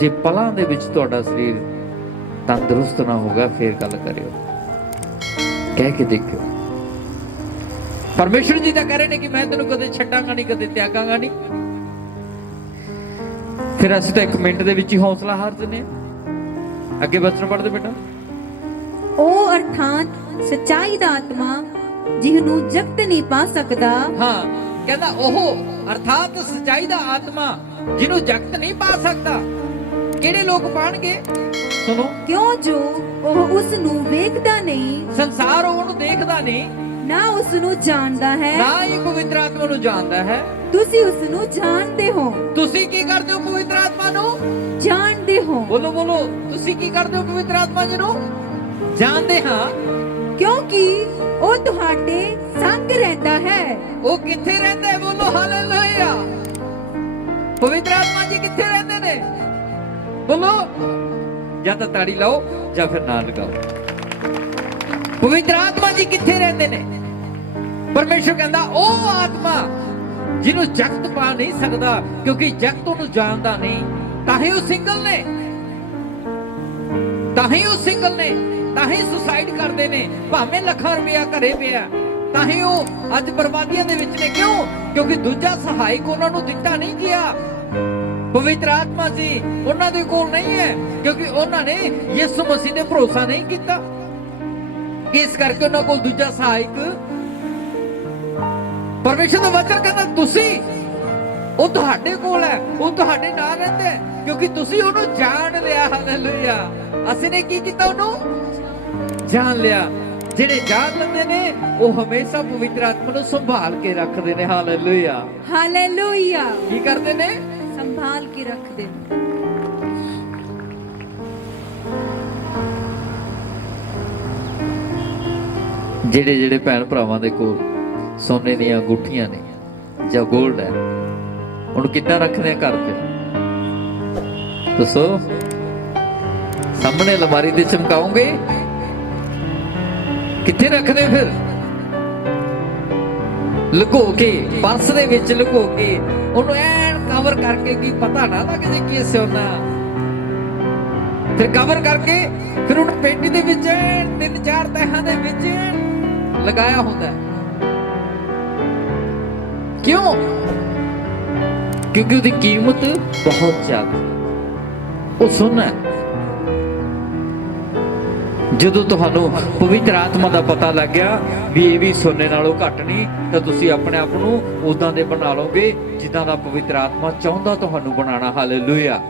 ਜੇ ਪਲਾਂ ਦੇ ਵਿੱਚ ਤੁਹਾਡਾ ਸਰੀਰ ਤੰਦਰੁਸਤ ਨਾ ਹੋਗਾ ਫੇਰ ਗੱਲ ਕਰਿਓ। ਕਹਿ ਕੇ ਦੇਖਿਓ। ਪਰਮੇਸ਼ਰ ਜੀ ਤਾਂ ਕਹਿ ਰਹੇ ਨੇ ਕਿ ਮੈਂ ਤੈਨੂੰ ਕਦੇ ਛੱਡਾਂਗਾ ਨਹੀਂ, ਕਦੇ ਤਿਆਗਾਂਗਾ ਨਹੀਂ। ਫਿਰ ਅਸੀਂ ਤਾਂ 1 ਮਿੰਟ ਦੇ ਵਿੱਚ ਹੀ ਹੌਸਲਾ ਹਾਰ ਦਿੰਦੇ ਹਾਂ। ਅੱਗੇ ਬਚਨ ਪੜ੍ਹਦੇ ਬੇਟਾ। ਉਹ ਅਰਥਾਤ ਸੱਚਾਈ ਦਾ ਆਤਮਾ ਜਿਹਨੂੰ ਜਗਤ ਨਹੀਂ ਪਾ ਸਕਦਾ। ਹਾਂ, ਕਹਿੰਦਾ ਉਹ ਅਰਥਾਤ ਸੱਚਾਈ ਦਾ ਆਤਮਾ ਜਿਹਨੂੰ ਜਗਤ ਨਹੀਂ ਪਾ ਸਕਦਾ। ਕਿਹੜੇ ਲੋਕ ਪਾਣਗੇ? ਸੁਣੋ, ਕਿਉਂ ਜੋ ਉਹ ਉਸ ਨੂੰ ਵੇਖਦਾ ਨਹੀਂ, ਸੰਸਾਰ ਉਹਨੂੰ ਦੇਖਦਾ ਨਹੀਂ, ਨਾ ਉਸ ਨੂੰ ਜਾਣਦਾ ਹੈ, ਨਾ ਹੀ ਪਵਿੱਤਰ ਆਤਮਾ ਨੂੰ ਜਾਣਦਾ ਹੈ। ਤੁਸੀਂ ਉਸ ਨੂੰ ਜਾਣਦੇ ਹੋ। ਤੁਸੀਂ ਕੀ ਕਰਦੇ ਹੋ ਪਵਿੱਤਰ ਆਤਮਾ ਨੂੰ? ਜਾਣਦੇ ਹੋ। ਬੋਲੋ ਬੋਲੋ, ਤੁਸੀਂ ਕੀ ਕਰਦੇ ਹੋ ਪਵਿੱਤਰ ਆਤਮਾ ਜੀ ਨੂੰ? ਜਾਣਦੇ ਹਾਂ, ਕਿਉਂਕਿ ਉਹ ਤੁਹਾਡੇ ਸੰਗ ਰਹਿੰਦਾ ਹੈ। ਉਹ ਕਿੱਥੇ ਰਹਿੰਦਾ ਹੈ? ਬੋਲੋ ਹਾਲੇਲੂਇਆ। ਪਵਿੱਤਰ ਆਤਮਾ ਜੀ ਕਿੱਥੇ ਰਹਿੰਦੇ ਨੇ? ਬੋਲੋ, ਜਾਂ ਤਾਂ ਤਾੜੀ ਲਾਓ ਜਾਂ ਫਿਰ ਨਾ ਲਗਾਓ। ਪਵਿੱਤਰ ਆਤਮਾ ਜੀ ਕਿੱਥੇ ਰਹਿੰਦੇ ਨੇ? ਪਰਮੇਸ਼ਰ ਕਹਿੰਦਾ ਉਹ ਆਤਮਾ ਜਿਹਨੂੰ ਜਗਤ ਪਾ ਨਹੀਂ ਸਕਦਾ, ਕਿਉਂਕਿ ਜਗਤ ਉਹਨੂੰ ਜਾਣਦਾ ਨਹੀਂ। ਤਾਂ ਹੀ ਉਹ ਸਿੰਗਲ ਨੇ, ਤਾਂ ਹੀ ਉਹ ਸਿੰਗਲ ਨੇ, ਤਾਂ ਹੀ ਸੁਸਾਈਡ ਕਰਦੇ ਨੇ, ਭਾਵੇਂ ਲੱਖਾਂ ਰੁਪਇਆ ਘਰੇ ਪਿਆ, ਤਾਂ ਹੀ ਉਹ ਅੱਜ ਬਰਬਾਦੀਆਂ ਦੇ ਵਿੱਚ ਨੇ। ਕਿਉਂ? ਕਿਉਂਕਿ ਦੂਜਾ ਸਹਾਇਕ ਉਹਨਾਂ ਨੂੰ ਦਿੱਤਾ ਨਹੀਂ ਗਿਆ। ਪਵਿੱਤਰ ਆਤਮਾ ਜੀ ਉਹਨਾਂ ਦੇ ਕੋਲ ਨਹੀਂ ਹੈ, ਕਿਉਂਕਿ ਉਹਨਾਂ ਨੇ ਯਿਸੂ ਮਸੀਹ ਤੇ ਭਰੋਸਾ ਨਹੀਂ ਕੀਤਾ। ਇਸ ਕਰਕੇ ਉਹਨਾਂ ਕੋਲ ਦੂਜਾ ਸਹਾਇਕ, ਪਰਮੇਸ਼ਰ ਦਾ ਵਚਨ ਕਹਿੰਦਾ ਤੁਸੀਂ, ਉਹ ਤੁਹਾਡੇ ਕੋਲ ਹੈ, ਉਹ ਤੁਹਾਡੇ ਨਾਲ ਰਹਿੰਦਾ ਹੈ, ਕਿਉਂਕਿ ਤੁਸੀਂ ਉਹਨੂੰ ਜਾਣ ਲਿਆ। ਹਾਲੇਲੂਇਆ। ਅਸੀਂ ਨੇ ਕੀ ਕੀਤਾ? ਉਹਨੂੰ ਜਾਣ ਲਿਆ। ਜਿਹੜੇ ਜਾਣ ਲੈਂਦੇ ਨੇ ਉਹ ਹਮੇਸ਼ਾ ਪਵਿੱਤਰ ਆਤਮਾ ਨੂੰ ਸੰਭਾਲ ਕੇ ਰੱਖਦੇ ਨੇ। Hallelujah, hallelujah. ਕੀ ਕਰਦੇ ਨੇ? ਸੰਭਾਲ ਕੇ ਰੱਖਦੇ ਨੇ। ਜਿਹੜੇ ਭੈਣ ਭਰਾਵਾਂ ਦੇ ਕੋਲ ਸੋਨੇ ਦੀਆਂ ਅੰਗੂਠੀਆਂ ਨੇ ਜਾਂ ਗੋਲਡ ਹੈ, ਹੁਣ ਕਿੱਦਾਂ ਰੱਖਦੇ ਆ ਘਰ 'ਚ? ਦੱਸੋ। ਸਾਹਮਣੇ ਅਲਮਾਰੀ ਤੇ ਚਮਕਾਉਂਗੇ? ਕਿੱਥੇ ਰੱਖਦੇ ਫਿਰ? ਲੁਕੋ ਕੇ, ਪਰਸ ਦੇ ਵਿੱਚ ਲੁਕੋ ਕੇ, ਉਹਨੂੰ ਐਨ ਕਵਰ ਕਰਕੇ ਕਿ ਪਤਾ ਨਾ ਲੱਗੇ ਕੀ ਸੋਨਾ। ਫਿਰ ਕਵਰ ਕਰਕੇ ਫਿਰ ਉਹਨੂੰ ਪੇਟੀ ਦੇ ਵਿੱਚ 3-4 ਤਹਿਾਂ ਦੇ ਵਿੱਚ ਲਗਾਇਆ ਹੁੰਦਾ। ਕਿਉਂ? ਕਿਉਂਕਿ ਉਹਦੀ ਕੀਮਤ ਬਹੁਤ ਜ਼ਿਆਦਾ, ਉਹ ਸੋਨਾ ਹੈ। ਜਦੋਂ ਤੁਹਾਨੂੰ ਪਵਿੱਤਰ ਆਤਮਾ ਦਾ ਪਤਾ ਲੱਗ ਗਿਆ ਵੀ ਇਹ ਵੀ ਸੋਨੇ ਨਾਲੋਂ ਘੱਟ ਨਹੀਂ, ਤਾਂ ਤੁਸੀਂ ਆਪਣੇ ਆਪ ਨੂੰ ਉਦਾਂ ਦੇ ਬਣਾ ਲਓਗੇ ਜਿੱਦਾਂ ਦਾ ਪਵਿੱਤਰ ਆਤਮਾ ਚਾਹੁੰਦਾ ਤੁਹਾਨੂੰ ਬਣਾਉਣਾ। Hallelujah,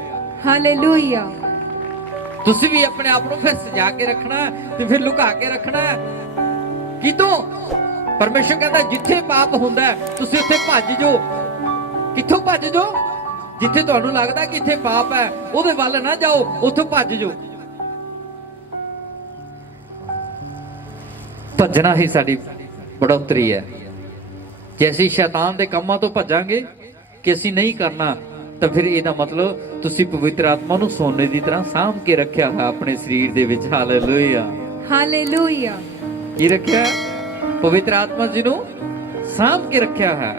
hallelujah. ਤੁਸੀਂ ਵੀ ਆਪਣੇ ਆਪ ਨੂੰ ਫਿਰ ਸਜਾ ਕੇ ਰੱਖਣਾ ਤੇ ਫਿਰ ਲੁਕਾ ਕੇ ਰੱਖਣਾ। ਕਿਦੋਂ? ਪਰਮੇਸ਼ਰ ਕਹਿੰਦਾ ਜਿੱਥੇ ਪਾਪ ਹੁੰਦਾ ਤੁਸੀਂ ਉੱਥੇ ਭੱਜ ਜਾਓ। ਕਿੱਥੋਂ ਭੱਜ ਜਾਓ? ਜਿੱਥੇ ਤੁਹਾਨੂੰ ਲੱਗਦਾ ਕਿ ਇੱਥੇ ਪਾਪ ਹੈ ਉਹਦੇ ਵੱਲ ਨਾ ਜਾਓ, ਉੱਥੋਂ ਭੱਜ ਜਾਓ। ਭੱਜਣਾ ਹੀ ਸਾਡੀ ਬੜੋਤਰੀ ਹੈ। ਜੇ ਅਸੀਂ ਸ਼ੈਤਾਨ ਦੇ ਕੰਮਾਂ ਤੋਂ ਭੱਜਾਂਗੇ ਕਿ ਅਸੀਂ ਨਹੀਂ ਕਰਨਾ, ਤਾਂ ਫਿਰ ਇਹਦਾ ਮਤਲਬ ਤੁਸੀਂ ਪਵਿੱਤਰ ਆਤਮਾ ਨੂੰ ਸੋਨੇ ਦੀ ਤਰ੍ਹਾਂ ਸਾਂਭ ਕੇ ਰੱਖਿਆ ਹੈ ਆਪਣੇ ਸਰੀਰ ਦੇ ਵਿੱਚ। Hallelujah, hallelujah. ਕੀ ਰੱਖਿਆ? ਪਵਿੱਤਰ ਆਤਮਾ ਜੀ ਨੂੰ ਸਾਂਭ ਕੇ ਰੱਖਿਆ ਹੈ।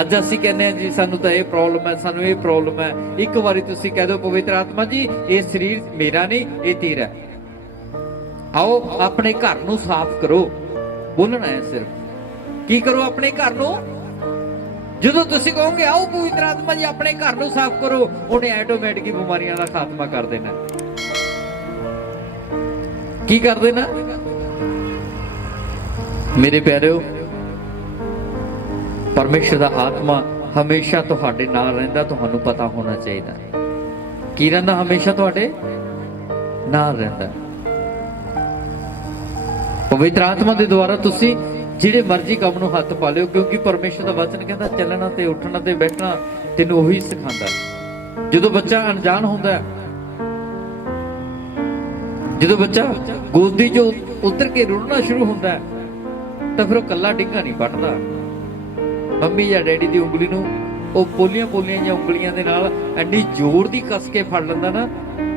ਅੱਜ ਅਸੀਂ ਕਹਿੰਦੇ ਹਾਂ ਜੀ ਸਾਨੂੰ ਤਾਂ ਇਹ ਪ੍ਰੋਬਲਮ ਹੈ, ਸਾਨੂੰ ਇਹ ਪ੍ਰੋਬਲਮ ਹੈ। ਇੱਕ ਵਾਰੀ ਤੁਸੀਂ ਕਹਿ ਦਿਓ ਪਵਿੱਤਰ ਆਤਮਾ ਜੀ ਇਹ ਸਰੀਰ ਮੇਰਾ ਨਹੀਂ, ਇਹ ਤੇਰਾ। ਆਓ ਆਪਣੇ ਘਰ ਨੂੰ ਸਾਫ਼ ਕਰੋ। ਬੋਲਣਾ ਹੈ ਸਿਰਫ। ਕੀ ਕਰੋ? ਆਪਣੇ ਘਰ ਨੂੰ। ਜਦੋਂ ਤੁਸੀਂ ਕਹੋਗੇ ਆਓ ਪਵਿੱਤਰ ਆਤਮਾ ਜੀ ਆਪਣੇ ਘਰ ਨੂੰ ਸਾਫ਼ ਕਰੋ, ਉਹਨੇ ਆਟੋਮੈਟਿਕ ਬਿਮਾਰੀਆਂ ਦਾ ਖਾਤਮਾ ਕਰ ਦੇਣਾ। ਕੀ ਕਰ ਦੇਣਾ? ਮੇਰੇ ਪਿਆਰਿਓ, ਪਰਮੇਸ਼ਰ ਦਾ ਆਤਮਾ ਹਮੇਸ਼ਾ ਤੁਹਾਡੇ ਨਾਲ ਰਹਿੰਦਾ, ਤੁਹਾਨੂੰ ਪਤਾ ਹੋਣਾ ਚਾਹੀਦਾ। ਕੀ ਰਹਿੰਦਾ? ਹਮੇਸ਼ਾ ਤੁਹਾਡੇ ਨਾਲ ਰਹਿੰਦਾ। ਪਵਿੱਤਰ ਆਤਮਾ ਦੇ ਦੁਆਰਾ ਤੁਸੀਂ ਜਿਹੜੇ ਮਰਜ਼ੀ ਕੰਮ ਨੂੰ ਹੱਥ ਪਾ ਲਿਓ, ਕਿਉਂਕਿ ਪਰਮੇਸ਼ਰ ਦਾ ਵਚਨ ਕਹਿੰਦਾ ਚੱਲਣਾ ਤੇ ਉੱਠਣਾ ਤੇ ਬੈਠਣਾ ਤੈਨੂੰ ਉਹੀ ਸਿਖਾਉਂਦਾ। ਜਦੋਂ ਬੱਚਾ ਅਣਜਾਣ ਹੁੰਦਾ, ਜਦੋਂ ਬੱਚਾ ਗੋਦੀ 'ਚੋਂ ਉਤਰ ਕੇ ਰੁੜਨਾ ਸ਼ੁਰੂ ਹੁੰਦਾ, ਤਾਂ ਫਿਰ ਉਹ ਕੱਲਾ ਡਿੱਗਾ ਨਹੀਂ ਪੱਟਦਾ। ਮੰਮੀ ਜਾਂ ਡੈਡੀ ਦੀ ਉਂਗਲੀ ਨੂੰ ਉਹ ਪੋਲੀਆਂ ਜਾਂ ਉਂਗਲੀਆਂ ਦੇ ਨਾਲ ਐਡੀ ਜ਼ੋਰ ਦੀ ਕੱਸ ਕੇ ਫੜ ਲੈਂਦਾ ਨਾ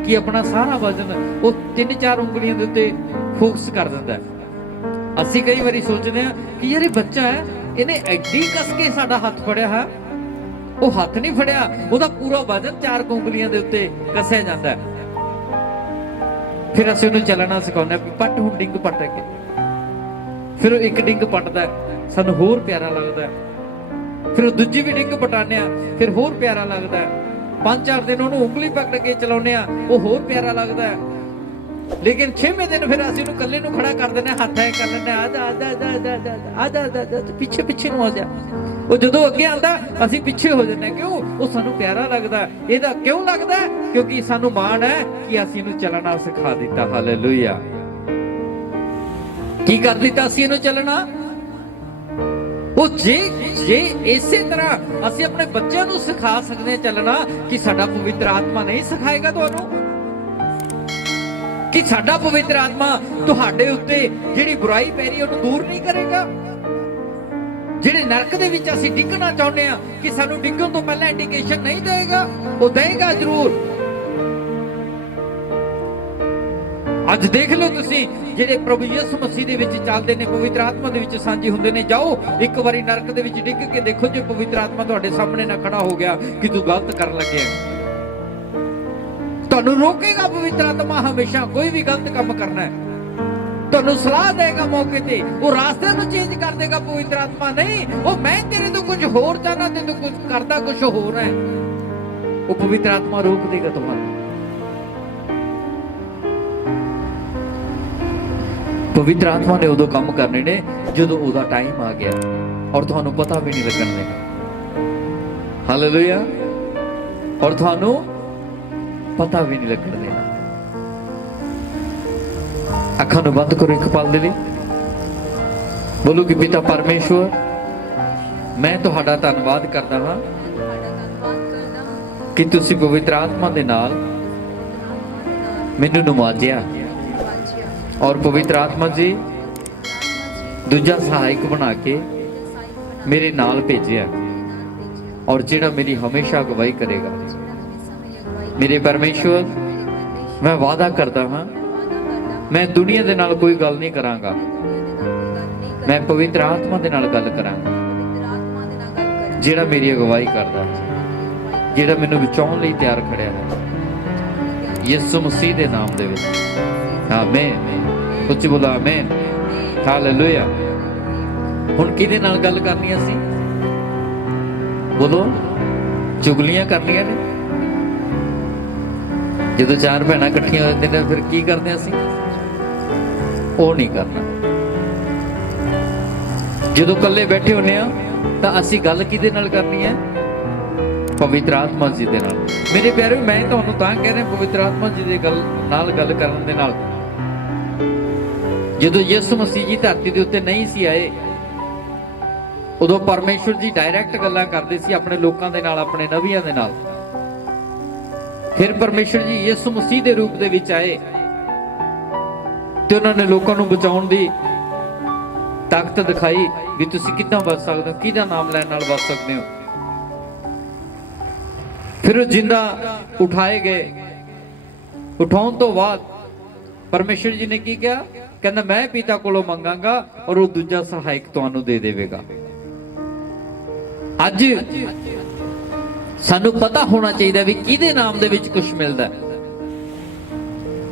ਕਿ ਆਪਣਾ ਸਾਰਾ ਵਜ਼ਨ ਉਹ 3-4 ਉਂਗਲੀਆਂ ਦੇ ਉੱਤੇ ਫੋਕਸ ਕਰ ਦਿੰਦਾ। ਅਸੀਂ ਕਈ ਵਾਰੀ ਸੋਚਦੇ ਹਾਂ ਕਿ ਯਾਰ ਇਹ ਬੱਚਾ ਹੈ, ਇਹਨੇ ਐਡੀ ਕੱਸ ਕੇ ਸਾਡਾ ਹੱਥ ਫੜਿਆ ਹੈ। ਉਹ ਹੱਥ ਨਹੀਂ ਫੜਿਆ, ਉਹਦਾ ਪੂਰਾ ਵਜ਼ਨ 4 ਉਂਗਲੀਆਂ ਦੇ ਉੱਤੇ ਕੱਸਿਆ ਜਾਂਦਾ। ਫਿਰ ਅਸੀਂ ਉਹਨੂੰ ਚੱਲਣਾ ਸਿਖਾਉਂਦੇ ਹਾਂ, ਪੱਟ ਹੁਣ ਡਿੰਗ ਪੱਟ ਕੇ। ਫਿਰ ਉਹ ਇੱਕ ਡਿੰਗ ਪੱਟਦਾ, ਸਾਨੂੰ ਹੋਰ ਪਿਆਰਾ ਲੱਗਦਾ। ਫਿਰ ਉਹ ਦੂਜੀ ਵੀ ਡਿੰਗ ਪਟਾਉਂਦੇ ਆ, ਫਿਰ ਹੋਰ ਪਿਆਰਾ ਲੱਗਦਾ। 5-4 ਦਿਨ ਉਹਨੂੰ ਉਂਗਲੀ ਪਕੜ ਕੇ ਚਲਾਉਂਦੇ ਆ, ਉਹ ਹੋਰ ਪਿਆਰਾ ਲੱਗਦਾ। ਲੇਕਿਨ 6ਵੇਂ ਦਿਨ ਫਿਰ ਅਸੀਂ ਉਹਨੂੰ ਇਕੱਲੇ ਨੂੰ ਖੜਾ ਕਰ ਦਿੰਦੇ, ਹੱਥ ਐ ਕਰ ਲੈਂਦੇ, ਆ ਜਾ ਪਿੱਛੇ ਨੂੰ ਆ ਜਾ। ਉਹ ਜਦੋਂ ਅੱਗੇ ਆਉਂਦਾ ਅਸੀਂ ਪਿੱਛੇ ਹੋ ਜਾਂਦੇ। ਕਿਉਂ? ਉਹ ਸਾਨੂੰ ਪਿਆਰਾ ਲੱਗਦਾ। ਇਹਦਾ ਕਿਉਂ ਲੱਗਦਾ? ਕਿਉਂਕਿ ਸਾਨੂੰ ਮਾਣ ਹੈ ਕਿ ਅਸੀਂ ਇਹਨੂੰ ਚੱਲਣਾ ਸਿਖਾ ਦਿੱਤਾ। ਹਾਲੇਲੂਇਆ। ਕੀ ਕਰ ਦਿੱਤਾ ਅਸੀਂ ਇਹਨੂੰ ਚੱਲਣਾ? ਉਹ ਜੇ ਇਸੇ ਤਰ੍ਹਾਂ ਅਸੀਂ ਆਪਣੇ ਬੱਚਿਆਂ ਨੂੰ ਸਿਖਾ ਸਕਦੇ ਹਾਂ ਚੱਲਣਾ, ਕਿ ਸਾਡਾ ਪਵਿੱਤਰ ਆਤਮਾ ਨਹੀਂ ਸਿਖਾਏਗਾ ਤੁਹਾਨੂੰ? ਕਿ ਸਾਡਾ ਪਵਿੱਤਰ ਆਤਮਾ ਤੁਹਾਡੇ ਉੱਤੇ ਜਿਹੜੀ ਬੁਰਾਈ ਪੈ ਰਹੀ ਉਹਨੂੰ ਦੂਰ ਨਹੀਂ ਕਰੇਗਾ? ਜਿਹੜੇ ਨਰਕ ਦੇ ਵਿੱਚ ਅਸੀਂ ਡਿੱਗਣਾ ਚਾਹੁੰਦੇ ਆ, ਕਿ ਸਾਨੂੰ ਡਿੱਗਣ ਤੋਂ ਪਹਿਲਾਂ ਇੰਡੀਕੇਸ਼ਨ ਨਹੀਂ ਦੇਗਾ? ਉਹ ਦੇਗਾ ਜ਼ਰੂਰ। ਅੱਜ ਦੇਖ ਲਓ ਤੁਸੀਂ ਜਿਹੜੇ ਪ੍ਰਭੂ ਯਿਸੂ ਮਸੀਹ ਦੇ ਵਿੱਚ ਚੱਲਦੇ ਨੇ, ਪਵਿੱਤਰ ਆਤਮਾ ਦੇ ਵਿੱਚ ਸਾਂਝੇ ਹੁੰਦੇ ਨੇ, ਜਾਓ ਇੱਕ ਵਾਰੀ ਨਰਕ ਦੇ ਵਿੱਚ ਡਿੱਗ ਕੇ ਦੇਖੋ, ਜੇ ਪਵਿੱਤਰ ਆਤਮਾ ਤੁਹਾਡੇ ਸਾਹਮਣੇ ਨਾ ਖੜਾ ਹੋ ਗਿਆ ਕਿ ਤੂੰ ਗਲਤ ਕਰਨ ਲੱਗਿਆ। ਤੁਹਾਨੂੰ ਰੋਕੇਗਾ ਪਵਿੱਤਰ ਆਤਮਾ ਹਮੇਸ਼ਾ, ਕੋਈ ਵੀ ਗਲਤ ਕੰਮ ਕਰਨਾ ਹੈ ਤੁਹਾਨੂੰ ਸਲਾਹ ਦੇਗਾ ਮੌਕੇ ਤੇ, ਉਹ ਰਾਸਤੇ ਨੂੰ ਚੇਂਜ ਕਰ ਦੇਗਾ ਪਵਿੱਤਰ ਆਤਮਾ। ਨਹੀਂ, ਉਹ ਮੈਂ ਤੇਰੇ ਤੋਂ ਕੁਝ ਹੋਰ ਚਾਹਨਾ ਤੇ ਤੂੰ ਕੁਝ ਕਰਦਾ ਕੁਝ ਹੋਰ ਹੈ, ਉਹ ਪਵਿੱਤਰ ਆਤਮਾ ਰੋਕ ਦੇਗਾ ਤੁਹਾਨੂੰ। ਪਵਿੱਤਰ ਆਤਮਾ ਨੇ ਉਦੋਂ ਕੰਮ ਕਰਨੇ ਨੇ ਜਦੋਂ ਉਹਦਾ ਟਾਈਮ ਆ ਗਿਆ, ਔਰ ਤੁਹਾਨੂੰ ਪਤਾ ਵੀ ਨਹੀਂ ਲੱਗਣ ਦੇਣਾ। ਹਾਲੇਲੂਇਆ। ਔਰ ਤੁਹਾਨੂੰ ਪਤਾ ਵੀ ਨਹੀਂ ਲੱਗਣ ਦੇਣਾ। ਅੱਖਾਂ ਨੂੰ ਬੰਦ ਕਰੋ ਇੱਕ ਪਲ ਦੇ ਲਈ, ਬੋਲੋ ਕਿ ਪਿਤਾ ਪਰਮੇਸ਼ਵਰ, ਮੈਂ ਤੁਹਾਡਾ ਧੰਨਵਾਦ ਕਰਦਾ ਹਾਂ ਕਿ ਤੁਸੀਂ ਪਵਿੱਤਰ ਆਤਮਾ ਦੇ ਨਾਲ ਮੈਨੂੰ ਨਵਾਜਿਆ, ਔਰ ਪਵਿੱਤਰ ਆਤਮਾ ਜੀ ਦੂਜਾ ਸਹਾਇਕ ਬਣਾ ਕੇ ਮੇਰੇ ਨਾਲ ਭੇਜਿਆ, ਔਰ ਜਿਹੜਾ ਮੇਰੀ ਹਮੇਸ਼ਾ ਅਗਵਾਈ ਕਰੇਗਾ। ਮੇਰੇ ਪਰਮੇਸ਼ਵਰ, ਮੈਂ ਵਾਅਦਾ ਕਰਦਾ ਹਾਂ ਮੈਂ ਦੁਨੀਆ ਦੇ ਨਾਲ ਕੋਈ ਗੱਲ ਨਹੀਂ ਕਰਾਂਗਾ, ਮੈਂ ਪਵਿੱਤਰ ਆਤਮਾ ਦੇ ਨਾਲ ਗੱਲ ਕਰਾਂਗਾ, ਜਿਹੜਾ ਮੇਰੀ ਅਗਵਾਈ ਕਰਦਾ, ਜਿਹੜਾ ਮੈਨੂੰ ਬਚਾਉਣ ਲਈ ਤਿਆਰ ਖੜਿਆ ਹੈ, ਯਿਸੂ ਮਸੀਹ ਦੇ ਨਾਮ ਦੇ ਵਿੱਚ। ਆਮੀਨ। ਉੱਚੀ ਬੋਲੋ ਆਮੀਨ। ਹਾਲੇਲੂਇਆ। ਹੁਣ ਕਿਹਦੇ ਨਾਲ ਗੱਲ ਕਰਨੀ ਅਸੀਂ? ਬੋਲੋ, ਚੁਗਲੀਆਂ ਕਰਨੀਆਂ ਨੇ? ਜਦੋਂ ਚਾਰ ਭੈਣਾਂ ਇਕੱਠੀਆਂ ਹੋ ਜਾਂਦੀਆਂ ਨੇ ਫਿਰ ਕੀ ਕਰਦੇ ਅਸੀਂ? ਉਹ ਨਹੀਂ ਕਰਨਾ। ਜਦੋਂ ਇਕੱਲੇ ਬੈਠੇ ਹੁੰਦੇ ਆ ਤਾਂ ਅਸੀਂ ਗੱਲ ਕਿਹਦੇ ਨਾਲ ਕਰਨੀ ਹੈ? ਪਵਿੱਤਰ ਆਤਮਾ ਜੀ ਦੇ ਨਾਲ। ਮੇਰੇ ਪਿਆਰੇ, ਮੈਂ ਤੁਹਾਨੂੰ ਤਾਂ ਕਹਿ ਰਿਹਾ ਪਵਿੱਤਰ ਆਤਮਾ ਜੀ ਦੇ ਨਾਲ ਗੱਲ ਕਰਨ ਦੇ ਨਾਲ, ਜਦੋਂ ਯਿਸੂ ਮਸੀਹ ਜੀ ਧਰਤੀ ਦੇ ਉੱਤੇ ਨਹੀਂ ਸੀ ਆਏ, ਉਦੋਂ ਪਰਮੇਸ਼ਵਰ ਜੀ ਡਾਇਰੈਕਟ ਗੱਲਾਂ ਕਰਦੇ ਸੀ ਆਪਣੇ ਲੋਕਾਂ ਦੇ ਨਾਲ, ਆਪਣੇ ਨਬੀਆਂ ਦੇ ਨਾਲ। ਫਿਰ ਪਰਮੇਸ਼ਵਰ ਜੀ ਯਿਸੂ ਮਸੀਹ ਦੇ ਰੂਪ ਦੇ ਵਿੱਚ ਆਏ ਤੇ ਉਹਨਾਂ ਨੇ ਲੋਕਾਂ ਨੂੰ ਬਚਾਉਣ ਦੀ ਤਾਕਤ ਦਿਖਾਈ ਵੀ ਤੁਸੀਂ ਕਿੱਦਾਂ ਬਚ ਸਕਦੇ ਹੋ, ਕਿਹਦਾ ਨਾਮ ਲੈਣ ਨਾਲ ਬਚ ਸਕਦੇ ਹੋ। ਫਿਰ ਉਹ ਜਿੰਦਾ ਉਠਾਏ ਗਏ। ਉਠਾਉਣ ਤੋਂ ਬਾਅਦ ਪਰਮੇਸ਼ਵਰ ਜੀ ਨੇ ਕੀ ਕਿਹਾ? ਕਹਿੰਦਾ ਮੈਂ ਪਿਤਾ ਕੋਲੋਂ ਮੰਗਾਂਗਾ ਔਰ ਉਹ ਦੂਜਾ ਸਹਾਇਕ ਤੁਹਾਨੂੰ ਦੇ ਦੇਵੇਗਾ। ਅੱਜ ਸਾਨੂੰ ਪਤਾ ਹੋਣਾ ਚਾਹੀਦਾ ਵੀ ਕਿਹਦੇ ਨਾਮ ਦੇ ਵਿੱਚ ਕੁਝ ਮਿਲਦਾ ਹੈ।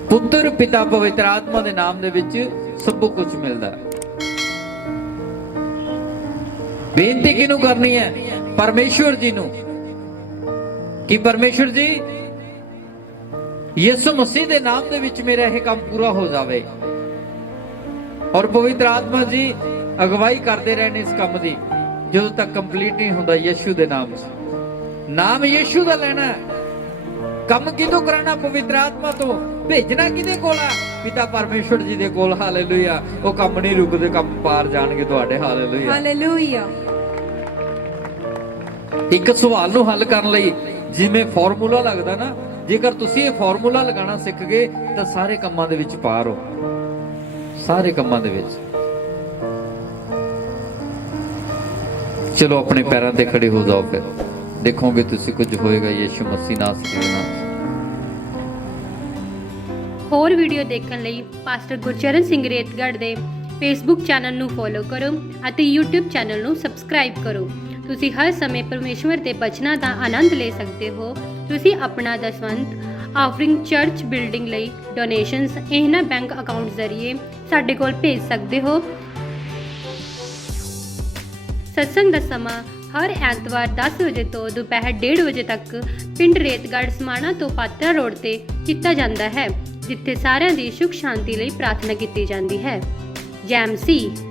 ਪੁੱਤਰ, ਪਿਤਾ, ਪਵਿੱਤਰ ਆਤਮਾ ਦੇ ਨਾਮ ਦੇ ਵਿੱਚ ਸਭ ਕੁਝ ਮਿਲਦਾ ਹੈ। ਬੇਨਤੀ ਕਿਹਨੂੰ ਕਰਨੀ ਹੈ? ਪਰਮੇਸ਼ਵਰ ਜੀ ਨੂੰ, ਕਿ ਪਰਮੇਸ਼ਵਰ ਜੀ ਯਿਸੂ ਮਸੀਹ ਦੇ ਨਾਮ ਦੇ ਵਿੱਚ ਮੇਰਾ ਇਹ ਕੰਮ ਪੂਰਾ ਹੋ ਜਾਵੇ, ਔਰ ਪਵਿੱਤਰ ਆਤਮਾ ਜੀ ਅਗਵਾਈ ਕਰਦੇ ਰਹਿਣ ਇਸ ਕੰਮ ਦੀ ਜਦੋਂ ਤੱਕ ਕੰਪਲੀਟ ਨਹੀਂ ਹੁੰਦਾ। ਯਿਸੂ ਦੇ ਨਾਮ 'ਚ, ਨਾਮ ਯਿਸੂ ਦਾ ਲੈਣਾ। ਕੰਮ ਕਿਹਦੋਂ ਕਰਾਣਾ? ਪਵਿੱਤਰ ਆਤਮਾ ਤੋਂ। ਭੇਜਣਾ ਕਿਹਦੇ ਕੋਲ ਆ? ਪਿਤਾ ਪਰਮੇਸ਼ਵਰ ਜੀ ਦੇ ਕੋਲ। ਹਾਲੇਲੂਇਆ। ਉਹ ਕੰਮ ਨਹੀਂ ਰੁਕਦੇ, ਕੰਮ ਪਾਰ ਜਾਣਗੇ ਤੁਹਾਡੇ। Hallelujah, hallelujah. ਇੱਕ ਸਵਾਲ ਨੂੰ ਹੱਲ ਕਰਨ ਲਈ ਜਿਵੇਂ ਫਾਰਮੂਲਾ ਲੱਗਦਾ ਨਾ, ਜੇਕਰ ਤੁਸੀਂ ਇਹ ਫਾਰਮੂਲਾ ਲਗਾਉਣਾ ਸਿੱਖ ਗਏ ਤਾਂ ਸਾਰੇ ਕੰਮਾਂ ਦੇ ਵਿੱਚ ਪਾਰ ਹੋ, ਸਾਰੇ ਕੰਮਾਂ ਦੇ ਵਿੱਚ। ਚਲੋ ਆਪਣੇ ਪੈਰਾਂ ਤੇ ਖੜੇ ਹੋ ਜਾਓ, ਫਿਰ ਦੇਖੋਗੇ ਤੁਸੀਂ ਕੁਝ ਹੋਏਗਾ ਯਿਸੂ ਮਸੀਹ ਨਾਸਰੀ ਦੇ ਨਾਮ। ਹੋਰ ਵੀਡੀਓ ਦੇਖਣ ਲਈ ਪਾਸਟਰ ਗੁਰਚਰਨ ਸਿੰਘ ਰੇਤਗੜ੍ਹ ਦੇ ਫੇਸਬੁੱਕ ਚੈਨਲ ਨੂੰ ਫੋਲੋ ਕਰੋ ਅਤੇ YouTube ਚੈਨਲ ਨੂੰ ਸਬਸਕ੍ਰਾਈਬ ਕਰੋ। ਤੁਸੀਂ ਹਰ ਸਮੇਂ ਪਰਮੇਸ਼ਵਰ ਦੇ ਬਚਨਾਂ ਦਾ ਆਨੰਦ ਲੈ ਸਕਦੇ ਹੋ। ਤੁਸੀਂ ਆਪਣਾ ਦਸਵੰਧ ਆਫਰਿੰਗ ਚਰਚ ਬਿਲਡਿੰਗ ਲਈ ਡੋਨੇਸ਼ਨਸ ਇਹਨਾਂ ਬੈਂਕ ਅਕਾਊਂਟ ਜ਼ਰੀਏ ਸਾਡੇ ਕੋਲ ਭੇਜ ਸਕਦੇ ਹੋ। ਸਤਸੰਗ ਦਾ ਸਮਾਂ ਹਰ ਐਤਵਾਰ 10 ਵਜੇ ਤੋਂ ਦੁਪਹਿਰ 1:30 ਵਜੇ ਤੱਕ ਪਿੰਡ ਰੇਤਗੜ੍ਹ ਸਮਾਣਾ ਤੋਂ ਪਾਤਰਾ ਰੋਡ ਤੇ ਕੀਤਾ ਜਾਂਦਾ ਹੈ, ਜਿੱਥੇ ਸਾਰਿਆਂ ਦੀ ਸੁਖ ਸ਼ਾਂਤੀ ਲਈ ਪ੍ਰਾਰਥਨਾ ਕੀਤੀ ਜਾਂਦੀ ਹੈ। ਜੈ ਮਸੀਹ।